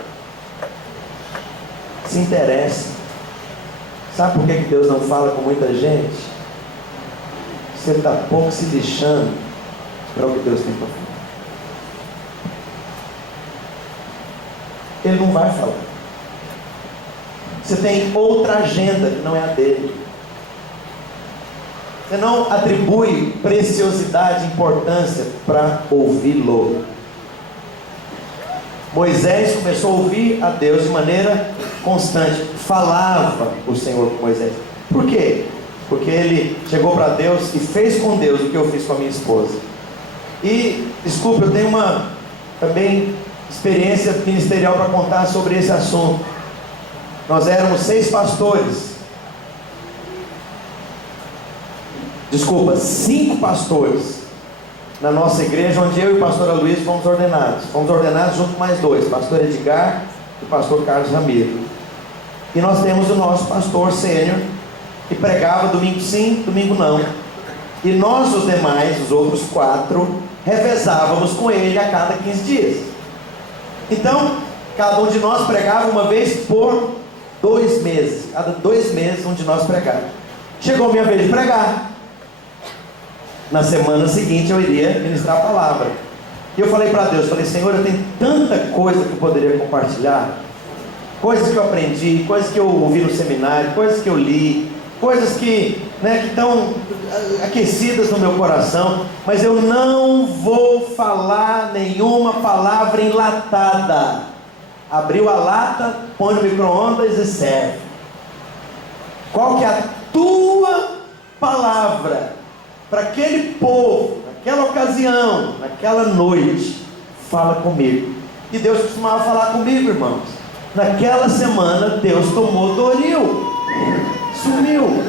se interessa. Sabe por que Deus não fala com muita gente? Você está pouco se lixando para o que Deus tem para falar. Ele não vai falar. Você tem outra agenda que não é a dele. Você não atribui preciosidade e importância para ouvi-lo. Moisés começou a ouvir a Deus de maneira constante. Falava o Senhor com Moisés. Por quê? Porque ele chegou para Deus e fez com Deus o que eu fiz com a minha esposa. E, desculpa, eu tenho uma também experiência ministerial para contar sobre esse assunto. Nós éramos 6 pastores. Desculpa, 5 pastores na nossa igreja, onde eu e o pastor Aloysio fomos ordenados. Fomos ordenados junto com mais 2, pastor Edgar e pastor Carlos Ramiro. E nós temos o nosso pastor sênior, que pregava domingo sim, domingo não. E nós, os demais, os outros 4, revezávamos com ele a cada 15 dias. Então, cada um de nós pregava uma vez por 2 meses. Cada 2 meses, um de nós pregava. Chegou a minha vez de pregar. Na semana seguinte eu iria ministrar a palavra. E eu falei para Deus, falei, Senhor, eu tenho tanta coisa que eu poderia compartilhar. Coisas que eu aprendi, coisas que eu ouvi no seminário, coisas que eu li, coisas que estão aquecidas no meu coração, mas eu não vou falar nenhuma palavra enlatada. Abriu a lata, põe no micro-ondas e serve. Qual que é a tua palavra para aquele povo, naquela ocasião, naquela noite? Fala comigo. E Deus costumava falar comigo, irmãos. Naquela semana Deus tomou Doril, sumiu.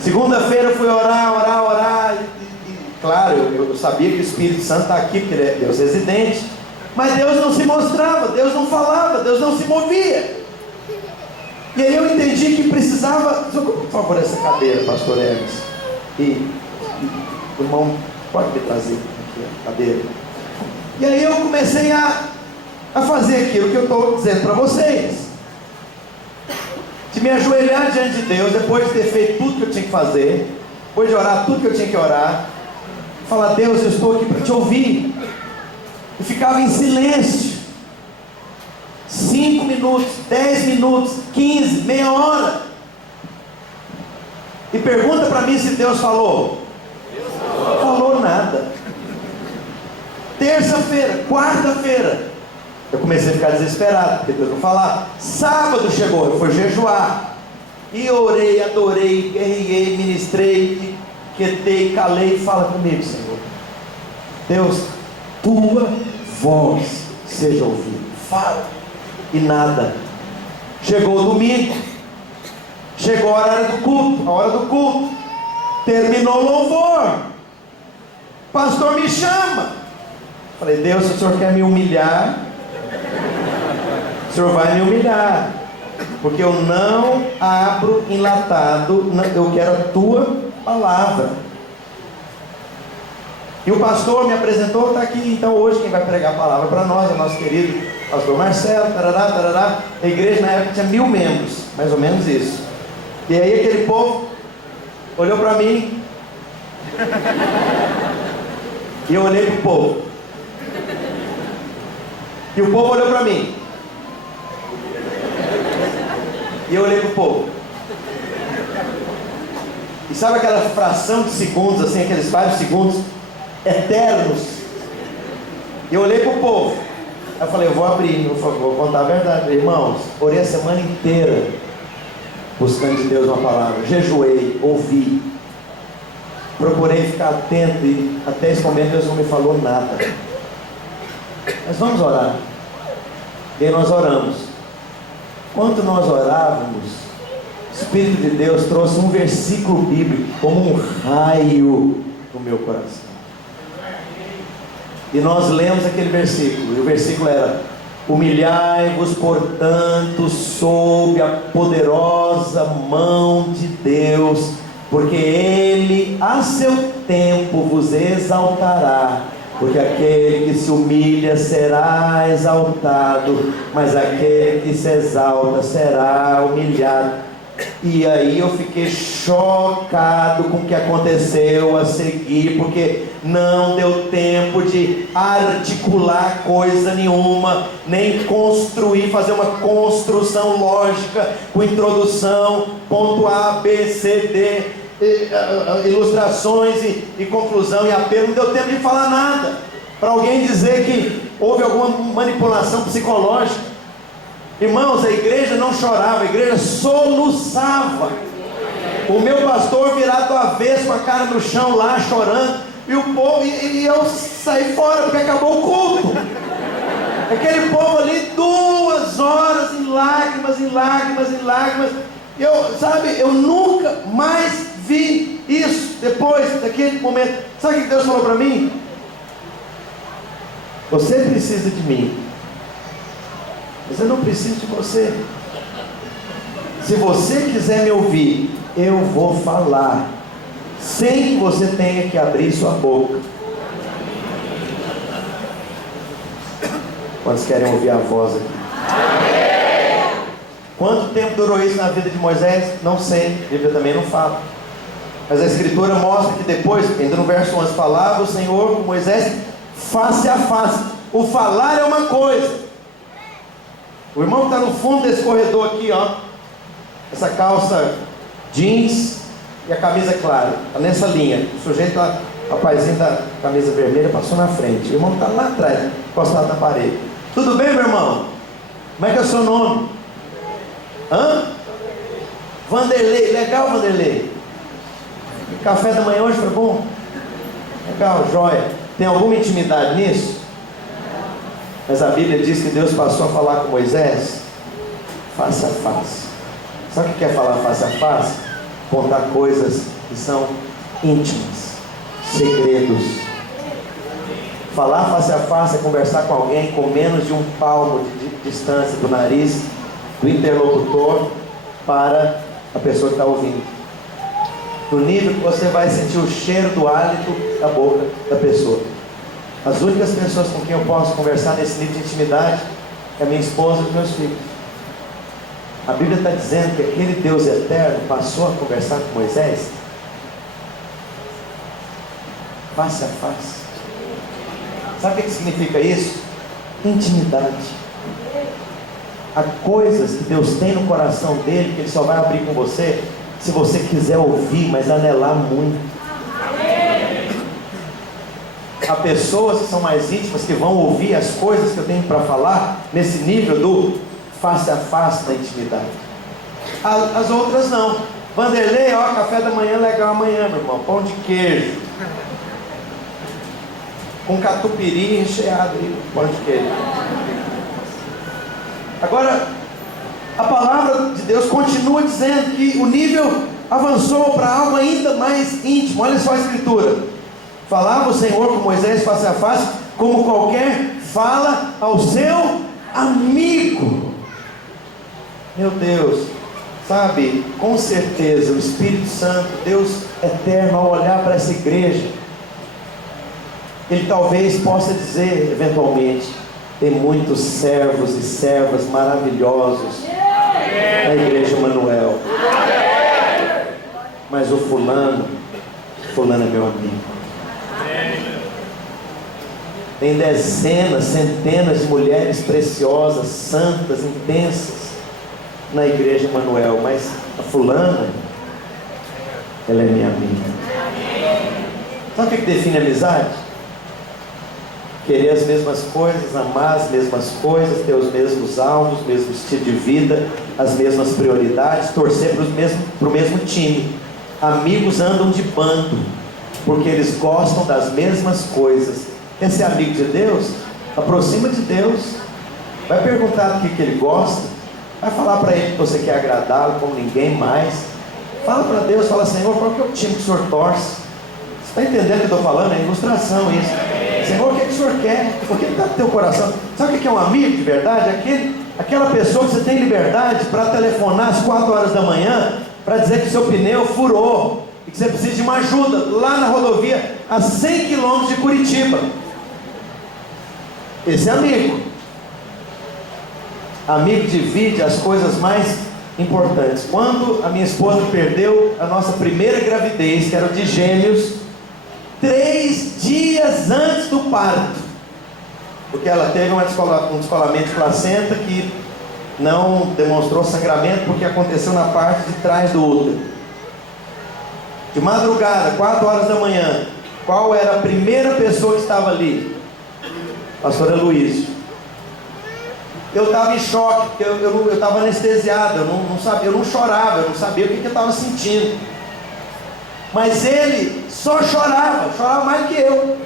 Segunda-feira eu fui orar. E claro, eu sabia que o Espírito Santo está aqui, porque ele é Deus residente. Mas Deus não se mostrava, Deus não falava, Deus não se movia. E aí eu entendi que precisava. Por favor, essa cadeira, pastor Hermes. E o irmão, pode me trazer aqui a cadeira. E aí eu comecei a fazer aquilo que eu estou dizendo para vocês. de me ajoelhar diante de Deus, depois de ter feito tudo que eu tinha que fazer, depois de orar tudo que eu tinha que orar, falar: Deus, eu estou aqui para te ouvir. E ficava em silêncio, 5 minutos, 10 minutos, 15, meia hora, e pergunta para mim se Deus falou. Falou nada. Terça-feira, quarta-feira, eu comecei a ficar desesperado, porque Deus não falava. Sábado chegou, eu fui jejuar, e orei, adorei, guerrei, ministrei, quietei, calei. Fala comigo, Senhor. Deus, tua voz seja ouvida. Fala. E nada. Chegou o domingo, chegou a hora do culto, terminou o louvor, o pastor me chama. Falei: Deus, se o Senhor quer me humilhar, o Senhor vai me humilhar, porque eu não abro enlatado, eu quero a tua palavra. E o pastor me apresentou, está aqui. Então hoje quem vai pregar a palavra para nós é o nosso querido pastor Marcelo. Tarará, tarará. A igreja na época tinha 1000 membros, mais ou menos isso. E aí aquele povo olhou para mim, e eu olhei para o povo, e o povo olhou para mim, e eu olhei para o povo. E sabe aquela fração de segundos, assim, aqueles vários segundos eternos? E eu olhei para o povo. Aí eu falei: eu vou abrir, vou contar a verdade. Irmãos, orei a semana inteira buscando de Deus uma palavra, jejuei, ouvi, procurei ficar atento, e até esse momento Deus não me falou nada. Mas vamos orar. E aí nós oramos. Quando nós orávamos, o Espírito de Deus trouxe um versículo bíblico como um raio no meu coração. E nós lemos aquele versículo, e o versículo era: humilhai-vos, portanto, sob a poderosa mão de Deus, porque Ele a seu tempo vos exaltará, porque aquele que se humilha será exaltado, mas aquele que se exalta será humilhado. E aí eu fiquei chocado com o que aconteceu a seguir, porque não deu tempo de articular coisa nenhuma, nem construir, fazer uma construção lógica, com introdução, ponto A, B, C, D, ilustrações e conclusão e apelo. Não deu tempo de falar nada, para alguém dizer que houve alguma manipulação psicológica. Irmãos, a igreja não chorava, a igreja soluçava. O meu pastor virado do avesso, com a cara no chão lá, chorando, e o povo, e eu saí fora, porque acabou o culto. Aquele povo ali, 2 horas em lágrimas, em lágrimas, em lágrimas. Eu nunca mais vi isso depois daquele momento. Sabe o que Deus falou para mim? Você precisa de mim, mas eu não preciso de você. Se você quiser me ouvir, eu vou falar, sem que você tenha que abrir sua boca. Quantos querem ouvir a voz aqui? Quanto tempo durou isso na vida de Moisés? Não sei, a Bíblia também não fala. Mas a Escritura mostra que depois, ainda no verso 11, falava o Senhor com Moisés face a face. O falar é uma coisa. O irmão que está no fundo desse corredor aqui, ó, essa calça jeans e a camisa clara, está nessa linha. O sujeito lá, o rapazinho da camisa vermelha, passou na frente. O irmão está lá atrás, encostado na parede. Tudo bem, meu irmão? Como é que é o seu nome? Vanderlei. Legal, Vanderlei. O café da manhã hoje foi bom? Legal, joia. Tem alguma intimidade nisso? Mas a Bíblia diz que Deus passou a falar com Moisés face a face. Sabe o que quer falar face a face? Contar coisas que são íntimas, segredos. Falar face a face é conversar com alguém com menos de um palmo de distância do nariz do interlocutor para a pessoa que está ouvindo. No nível que você vai sentir o cheiro do hálito da boca da pessoa. As únicas pessoas com quem eu posso conversar nesse nível de intimidade é a minha esposa e os meus filhos. A Bíblia está dizendo que aquele Deus eterno passou a conversar com Moisés face a face. Sabe o que significa isso? Intimidade. Há coisas que Deus tem no coração dele que Ele só vai abrir com você se você quiser ouvir, mas anelar muito. Há pessoas que são mais íntimas que vão ouvir as coisas que eu tenho para falar nesse nível do face a face da intimidade. As outras não. Vanderlei, ó, café da manhã legal amanhã, meu irmão. Pão de queijo com catupiry recheado aí, pão de queijo. Agora, a palavra de Deus continua dizendo que o nível avançou para algo ainda mais íntimo. Olha só a escritura: falava o Senhor com Moisés face a face, como qualquer fala ao seu amigo. Meu Deus, sabe, com certeza o Espírito Santo, Deus eterno, ao olhar para essa igreja, Ele talvez possa dizer, eventualmente: tem muitos servos e servas maravilhosos na igreja Manuel, mas o fulano é meu amigo. Tem dezenas, centenas de mulheres preciosas, santas, intensas na igreja Manuel, mas a fulana, ela é minha amiga. Sabe o que define a amizade? Querer as mesmas coisas, amar as mesmas coisas, ter os mesmos alvos, o mesmo estilo de vida, as mesmas prioridades, torcer para o mesmo time. Amigos andam de bando, porque eles gostam das mesmas coisas. Quer ser amigo de Deus? Aproxima de Deus. Vai perguntar do que ele gosta. Vai falar para Ele que você quer agradá-lo como ninguém mais. Fala para Deus, fala: Senhor, qual que é o time que o Senhor torce? Você está entendendo o que eu estou falando? É ilustração isso. Senhor, o que, é que o Senhor quer? O que está no teu coração? Sabe o que é um amigo de verdade? Aquela pessoa que você tem liberdade para telefonar às 4 horas da manhã para dizer que o seu pneu furou e que você precisa de uma ajuda lá na rodovia a 100 quilômetros de Curitiba. Esse é amigo. Amigo divide as coisas mais importantes. Quando a minha esposa perdeu a nossa primeira gravidez, que era de gêmeos, 3 dias antes do parto, porque ela teve um descolamento de placenta que não demonstrou sangramento, porque aconteceu na parte de trás do útero. De madrugada, 4 horas da manhã, qual era a primeira pessoa que estava ali? Pastora Luísio. Eu estava em choque, porque eu estava anestesiado, eu não sabia, eu não chorava, eu não sabia o que eu estava sentindo. Mas ele só chorava mais que eu.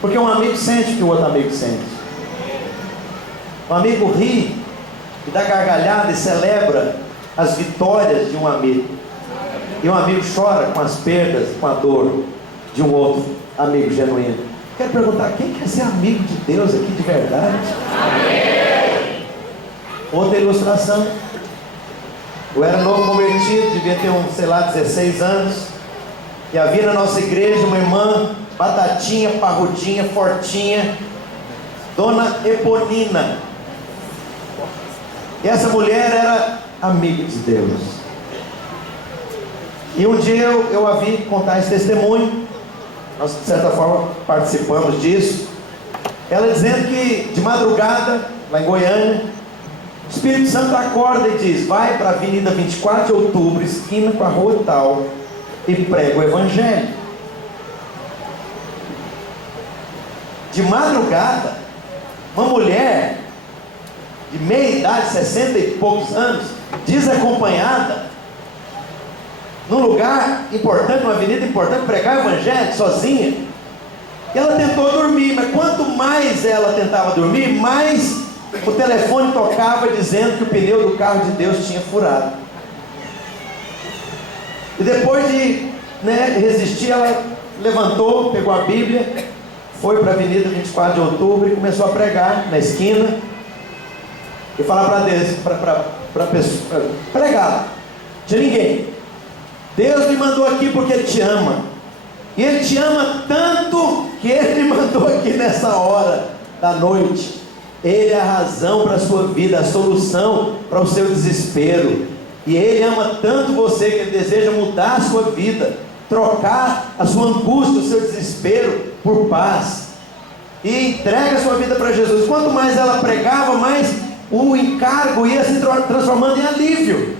Porque um amigo sente o que o outro amigo sente. Um amigo ri e dá gargalhada e celebra as vitórias de um amigo. E um amigo chora com as perdas, com a dor de um outro amigo genuíno. Quero perguntar: quem quer ser amigo de Deus aqui de verdade? Amém. Outra ilustração. Eu era novo convertido, devia ter 16 anos. E havia na nossa igreja uma irmã, batatinha, parrudinha, fortinha, Dona Eponina. E essa mulher era amiga de Deus. E um dia eu a vi contar esse testemunho. Nós, de certa forma, participamos disso. Ela dizendo que de madrugada, lá em Goiânia, o Espírito Santo acorda e diz: vai para a Avenida 24 de Outubro, esquina com a rua tal, e prega o Evangelho. De madrugada, uma mulher de meia idade, 60 e poucos anos, desacompanhada, num lugar importante, numa avenida importante, pregar o Evangelho sozinha. E ela tentou dormir, mas quanto mais ela tentava dormir, mais o telefone tocava dizendo que o pneu do carro de Deus tinha furado. E depois de resistir, ela levantou, pegou a Bíblia, foi para a Avenida 24 de Outubro e começou a pregar na esquina e falar para Deus, para a pessoa, pregar, de ninguém: Deus me mandou aqui porque Ele te ama, e Ele te ama tanto que Ele me mandou aqui nessa hora da noite Ele é a razão para a sua vida, a solução para o seu desespero. E Ele ama tanto você que Ele deseja mudar a sua vida, trocar a sua angústia, o seu desespero por paz. E entrega a sua vida para Jesus. Quanto mais ela pregava, mais o encargo ia se transformando em alívio.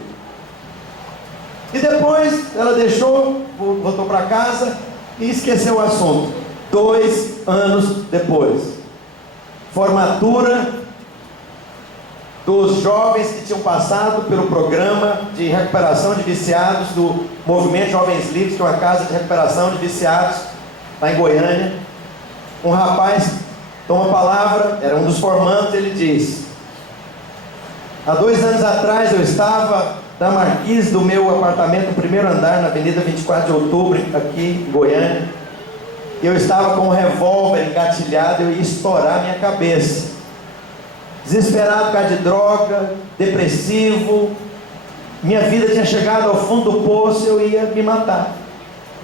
E depois ela deixou, voltou para casa e esqueceu o assunto. 2 anos depois, formatura dos jovens que tinham passado pelo programa de recuperação de viciados do Movimento Jovens Livres, que é uma casa de recuperação de viciados lá em Goiânia. Um rapaz toma a palavra, era um dos formandos, ele diz: há 2 anos atrás eu estava na marquise do meu apartamento no primeiro andar, na Avenida 24 de Outubro, aqui em Goiânia. Eu estava com um revólver engatilhado, eu ia estourar minha cabeça. Desesperado por causa de droga, depressivo, minha vida tinha chegado ao fundo do poço, eu ia me matar.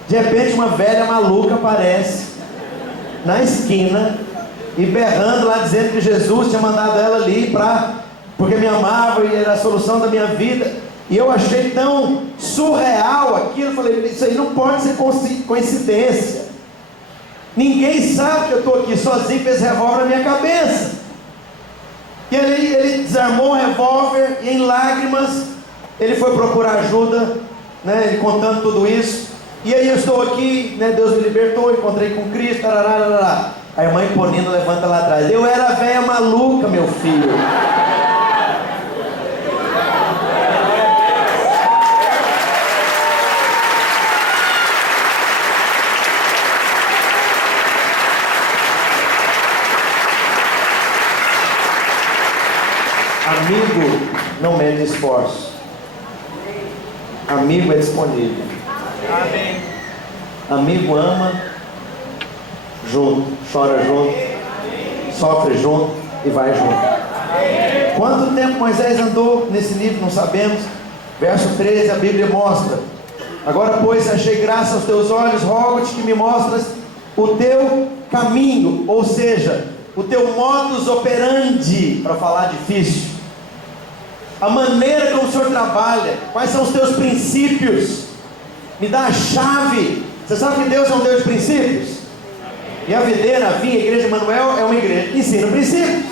De repente uma velha maluca aparece na esquina e berrando lá, dizendo que Jesus tinha mandado ela ali porque me amava e era a solução da minha vida. E eu achei tão surreal aquilo, falei, isso aí não pode ser coincidência. Ninguém sabe que eu estou aqui sozinho com esse revólver na minha cabeça. E ele desarmou o revólver e em lágrimas ele foi procurar ajuda, né, ele contando tudo isso. E aí eu estou aqui, né, Deus me libertou, encontrei com Cristo, tarará. A irmã Iponina levanta lá atrás: eu era a velha maluca, meu filho. Amigo não mede esforço. Amigo é disponível. Amém. Amigo ama junto, chora junto, sofre junto e vai junto. Quanto tempo Moisés andou nesse nível, não sabemos. Verso 13, a Bíblia mostra: agora pois, achei graça aos teus olhos, rogo-te que me mostras o teu caminho, ou seja, o teu modus operandi, para falar difícil, a maneira como o Senhor trabalha, quais são os teus princípios, me dá a chave. Você sabe que Deus é um Deus de princípios? E a videira, a vinha, a igreja Emanuel é uma igreja que ensina princípios.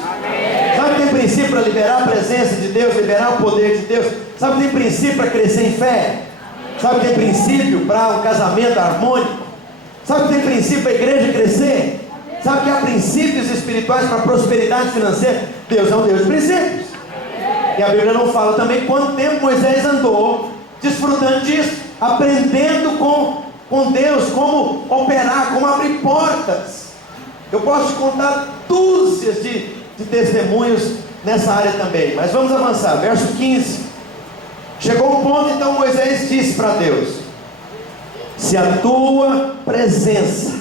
Sabe que tem princípio para liberar a presença de Deus, liberar o poder de Deus? Sabe que tem princípio para crescer em fé? Sabe que tem princípio para um casamento harmônico? Sabe que tem princípio para a igreja crescer? Sabe que há princípios espirituais para a prosperidade financeira? Deus é um Deus de princípios. E a Bíblia não fala também quanto tempo Moisés andou desfrutando disso, aprendendo com Deus como operar, como abrir portas. Eu posso te contar dúzias de testemunhos nessa área também, mas vamos avançar. Verso 15. Chegou um ponto, então Moisés disse para Deus: se a tua presença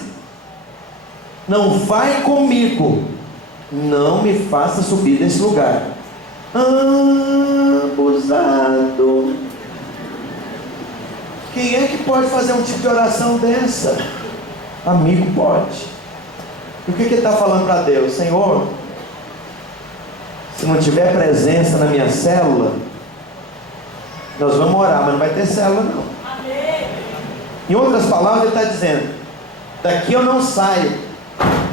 não vai comigo, não me faça subir desse lugar. Abusado. Quem é que pode fazer um tipo de oração dessa? Amigo pode. E o que ele está falando para Deus? Senhor, se não tiver presença na minha célula, nós vamos orar, mas não vai ter célula não. Em outras palavras, ele está dizendo: daqui eu não saio,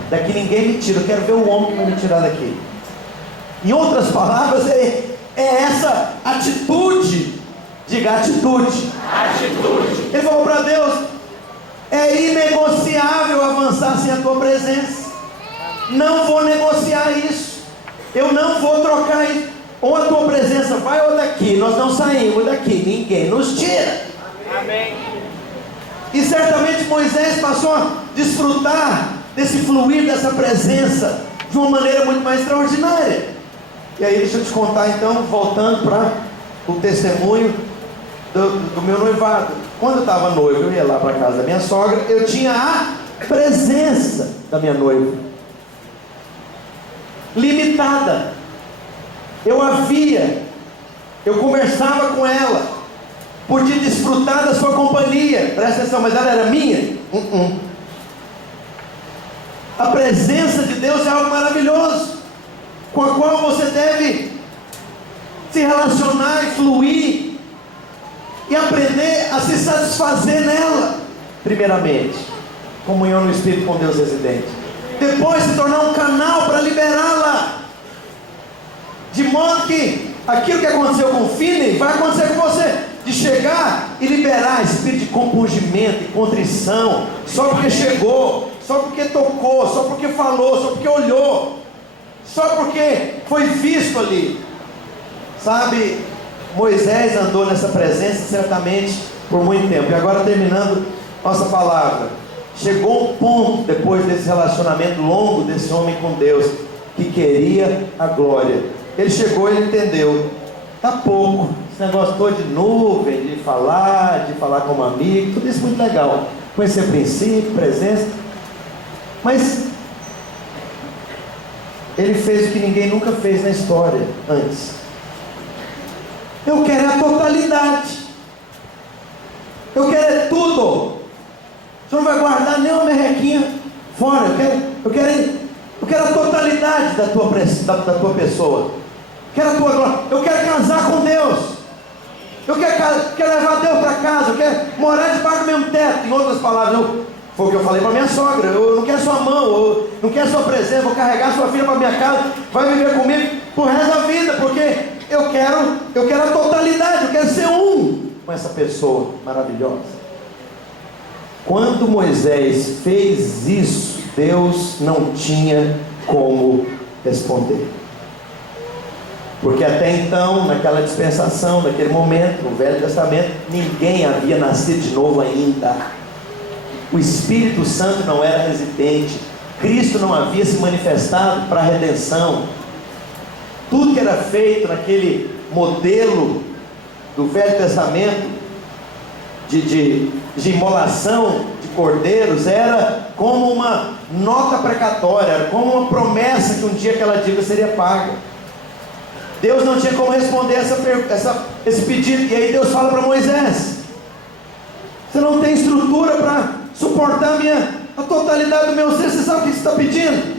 daqui ninguém me tira, eu quero ver o homem que vai me tirar daqui. Em outras palavras, é essa atitude. Diga atitude. Atitude. Ele falou para Deus: é inegociável avançar sem a tua presença. Não vou negociar isso. Eu não vou trocar isso. Ou a tua presença vai ou daqui. Nós não saímos daqui. Ninguém nos tira. Amém. E certamente Moisés passou a desfrutar desse fluir, dessa presença, de uma maneira muito mais extraordinária. E aí deixa eu te contar então, voltando para o testemunho do meu noivado. Quando eu estava noivo, eu ia lá para a casa da minha sogra, eu tinha a presença da minha noiva limitada. Eu conversava com ela, podia desfrutar da sua companhia. Presta atenção, mas ela era minha? A presença de Deus é algo maravilhoso. com a qual você deve se relacionar e fluir e aprender a se satisfazer nela. Primeiramente, comunhão no Espírito com Deus residente. Depois, se tornar um canal para liberá-la, de modo que aquilo que aconteceu com o Finney vai acontecer com você, de chegar e liberar espírito de compungimento e contrição, só porque chegou, só porque tocou, só porque falou, só porque olhou, só porque foi visto ali. Sabe, Moisés andou nessa presença certamente por muito tempo. E agora, terminando nossa palavra, chegou um ponto depois desse relacionamento longo desse homem com Deus, que queria a glória. Ele chegou e ele entendeu: tá pouco, esse negócio todo de nuvem, de falar como amigo, tudo isso muito legal, conhecer princípio, presença, mas ele fez o que ninguém nunca fez na história antes. Eu quero a totalidade, eu quero tudo. O Senhor não vai guardar nem uma merrequinha fora. Eu quero a totalidade da tua pessoa. Quero a tua glória. Eu quero casar com Deus. Eu quero levar Deus para casa. Eu quero morar debaixo do mesmo teto. Em outras palavras, foi o que eu falei para minha sogra: eu não quero sua mão, eu não quero sua presença. Vou carregar sua filha para minha casa, vai viver comigo pro resto da vida, porque eu quero a totalidade. Eu quero ser um com essa pessoa maravilhosa. Quando Moisés fez isso, Deus não tinha como responder. Porque até então, naquela dispensação, naquele momento, no Velho Testamento, ninguém havia nascido de novo ainda. O Espírito Santo não era residente. Cristo não havia se manifestado para a redenção. Tudo que era feito naquele modelo do Velho Testamento, de imolação de cordeiros, era como uma nota precatória, era como uma promessa que um dia aquela dívida seria paga. Deus não tinha como responder esse pedido. E aí Deus fala para Moisés: você não tem estrutura para suportar a totalidade do meu ser. Você sabe o que você está pedindo?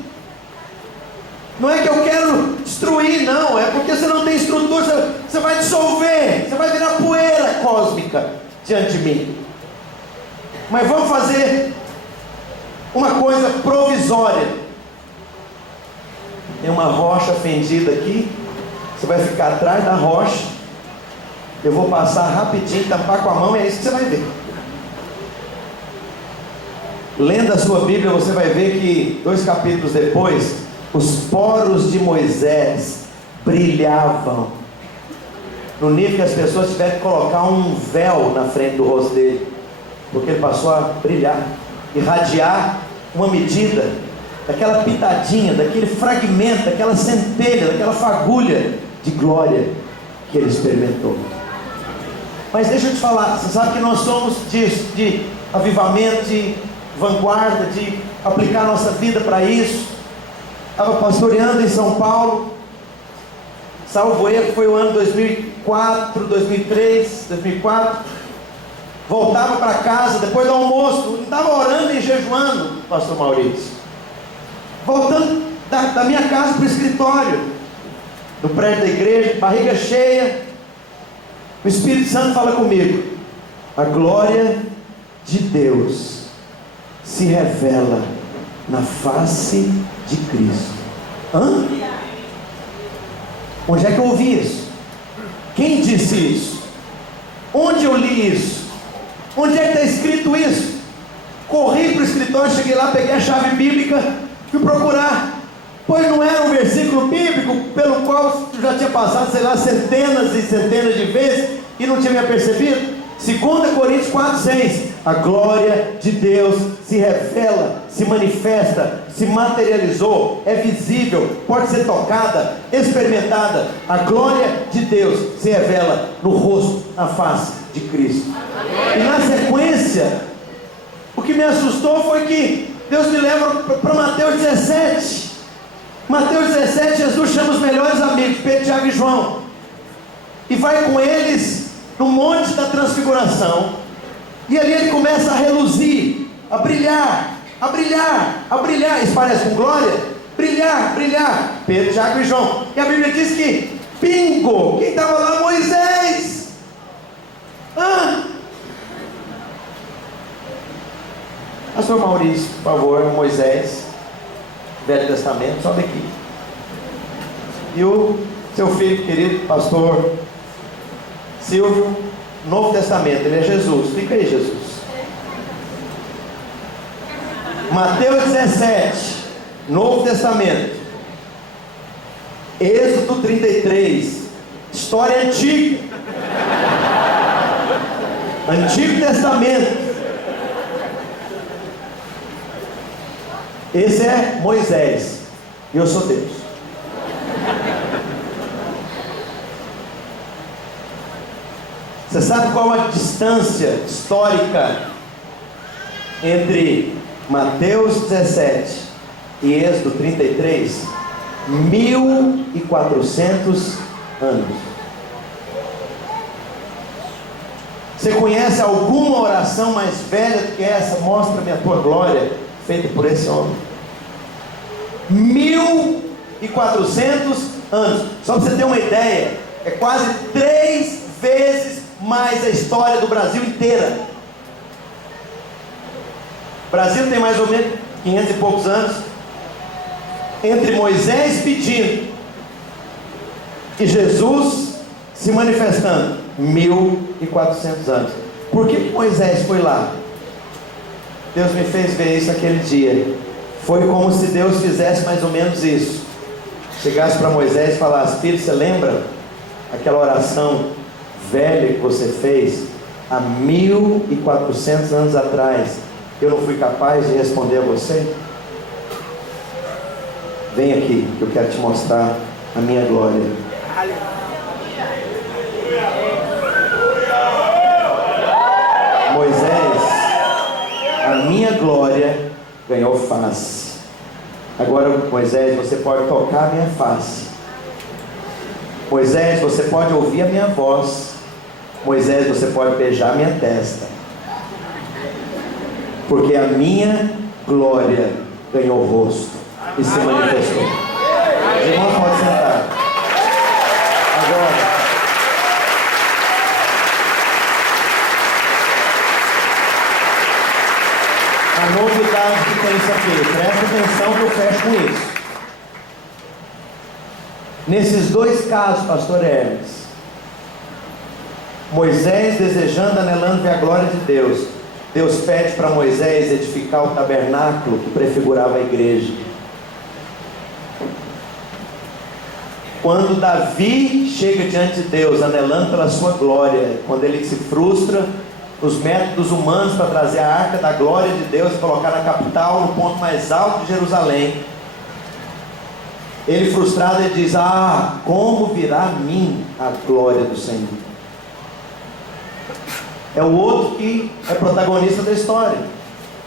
Não é que eu quero destruir, não, é porque você não tem estrutura. Você vai dissolver, você vai virar poeira cósmica diante de mim. Mas vamos fazer uma coisa provisória. Tem uma rocha fendida aqui, você vai ficar atrás da rocha, eu vou passar rapidinho, tampar com a mão, e é isso que você vai ver. Lendo a sua Bíblia, você vai ver que 2 capítulos depois, os poros de Moisés brilhavam, no nível que as pessoas tiveram que colocar um véu na frente do rosto dele, porque ele passou a brilhar, irradiar uma medida daquela pitadinha, daquele fragmento, daquela centelha, daquela fagulha de glória que ele experimentou. Mas deixa eu te falar, você sabe que nós somos de avivamento, de vanguarda, de aplicar nossa vida para isso. Estava pastoreando em São Paulo, salvo erro, foi o ano 2004, 2003, 2004. Voltava para casa depois do almoço, não estava orando e jejuando, pastor Maurício. Voltando da minha casa para o escritório, do prédio da igreja, barriga cheia, o Espírito Santo fala comigo: a glória de Deus se revela na face de Cristo. Hã? Onde é que eu ouvi isso? Quem disse isso? Onde eu li isso? Onde é que está escrito isso? Corri para o escritório, cheguei lá, peguei a chave bíblica, fui procurar, pois não era um versículo bíblico pelo qual eu já tinha passado, sei lá, centenas e centenas de vezes e não tinha me apercebido. 2 Coríntios 4:6. A glória de Deus se revela, se manifesta, se materializou, é visível, pode ser tocada, experimentada. A glória de Deus se revela no rosto, na face de Cristo. E na sequência, o que me assustou foi que Deus me leva para Mateus 17. Mateus 17, Jesus chama os melhores amigos, Pedro, Tiago e João, e vai com eles no monte da transfiguração. E ali ele começa a reluzir, a brilhar, a brilhar, a brilhar. Isso parece com glória? brilhar, brilhar. Pedro, Tiago e João. E a Bíblia diz que bingo! Quem estava lá? Moisés. Pastor Maurício, por favor, Moisés, Velho Testamento, sobe aqui. E o seu filho querido, pastor Silvio, Novo Testamento, ele é Jesus. Fica aí, Jesus. Mateus 17, Novo Testamento. Êxodo 33, história antiga. Antigo Testamento. Esse é Moisés. E eu sou Deus. Você sabe qual a distância histórica entre Mateus 17 e Êxodo 33? 1400 anos. Você conhece alguma oração mais velha do que essa? Mostra-me a tua glória, feita por esse homem. 1400 anos. Só para você ter uma ideia, é quase 3 vezes mais a história do Brasil inteira. O Brasil tem mais ou menos 500 e poucos anos. Entre Moisés pedindo e Jesus se manifestando, 1400 anos. Por que Moisés foi lá? Deus me fez ver isso aquele dia. Foi como se Deus fizesse mais ou menos isso. Chegasse para Moisés e falasse: filho, você lembra aquela oração velha que você fez há 1400 anos atrás? Eu não fui capaz de responder a você? Vem aqui, que eu quero te mostrar a minha glória. Moisés, a minha glória ganhou face. Agora, Moisés, você pode tocar a minha face. Moisés, você pode ouvir a minha voz. Moisés, você pode beijar a minha testa. Porque a minha glória ganhou rosto e se manifestou. Os irmãos podem sentar. Agora, a novidade que tem isso aqui, presta atenção que eu fecho com isso. Nesses dois casos, pastor Hermes, Moisés desejando, anelando ver a glória de Deus, Deus pede para Moisés edificar o tabernáculo que prefigurava a igreja. Quando Davi chega diante de Deus, anelando pela sua glória, quando ele se frustra nos métodos humanos para trazer a arca da glória de Deus e colocar na capital, no ponto mais alto de Jerusalém, ele frustrado, ele diz: como virá a mim a glória do Senhor? É o outro que é protagonista da história.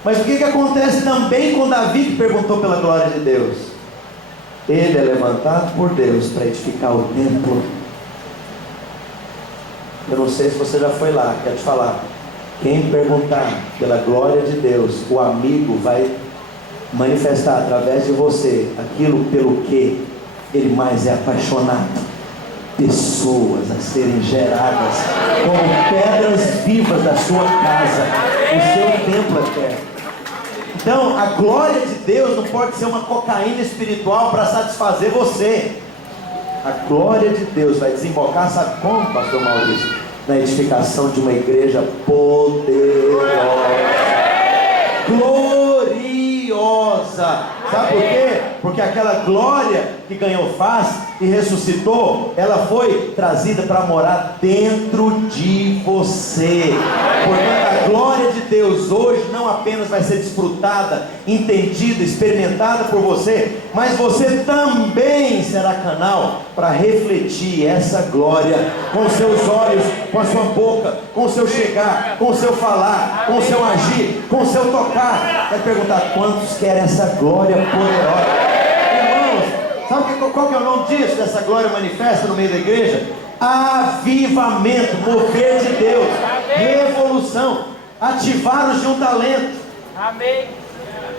Mas o que acontece também com Davi, que perguntou pela glória de Deus? Ele é levantado por Deus para edificar o templo. Eu não sei se você já foi lá, quero te falar. Quem perguntar pela glória de Deus, o amigo vai manifestar através de você aquilo pelo que ele mais é apaixonado. Pessoas a serem geradas como pedras vivas da sua casa, o seu templo eterno. Então, a glória de Deus não pode ser uma cocaína espiritual para satisfazer você. A glória de Deus vai desembocar, sabe como, pastor Maurício? Na edificação de uma igreja poderosa, gloriosa. Sabe por quê? Porque aquela glória que ganhou face e ressuscitou, ela foi trazida para morar dentro de você. Portanto, a glória de Deus hoje não apenas vai ser desfrutada, entendida, experimentada por você, mas você também será canal para refletir essa glória com os seus olhos, com a sua boca, com o seu chegar, com o seu falar, com o seu agir, com o seu tocar. Vai perguntar: quantos querem essa glória poderosa? Irmãos, sabe qual que é o nome disso, dessa glória manifesta no meio da igreja? Avivamento, mover de Deus, revolução, ativar-nos de um talento. Amém.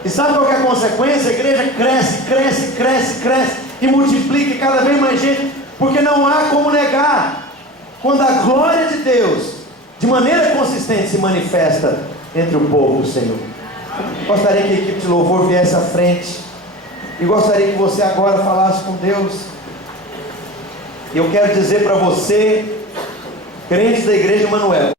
E sabe qual que é a consequência? A igreja cresce, cresce, cresce, cresce e multiplica e cada vez mais gente, porque não há como negar quando a glória de Deus de maneira consistente se manifesta entre o povo do Senhor. Gostaria que a equipe de louvor viesse à frente e gostaria que você agora falasse com Deus. E eu quero dizer para você, crentes da igreja Emanuel,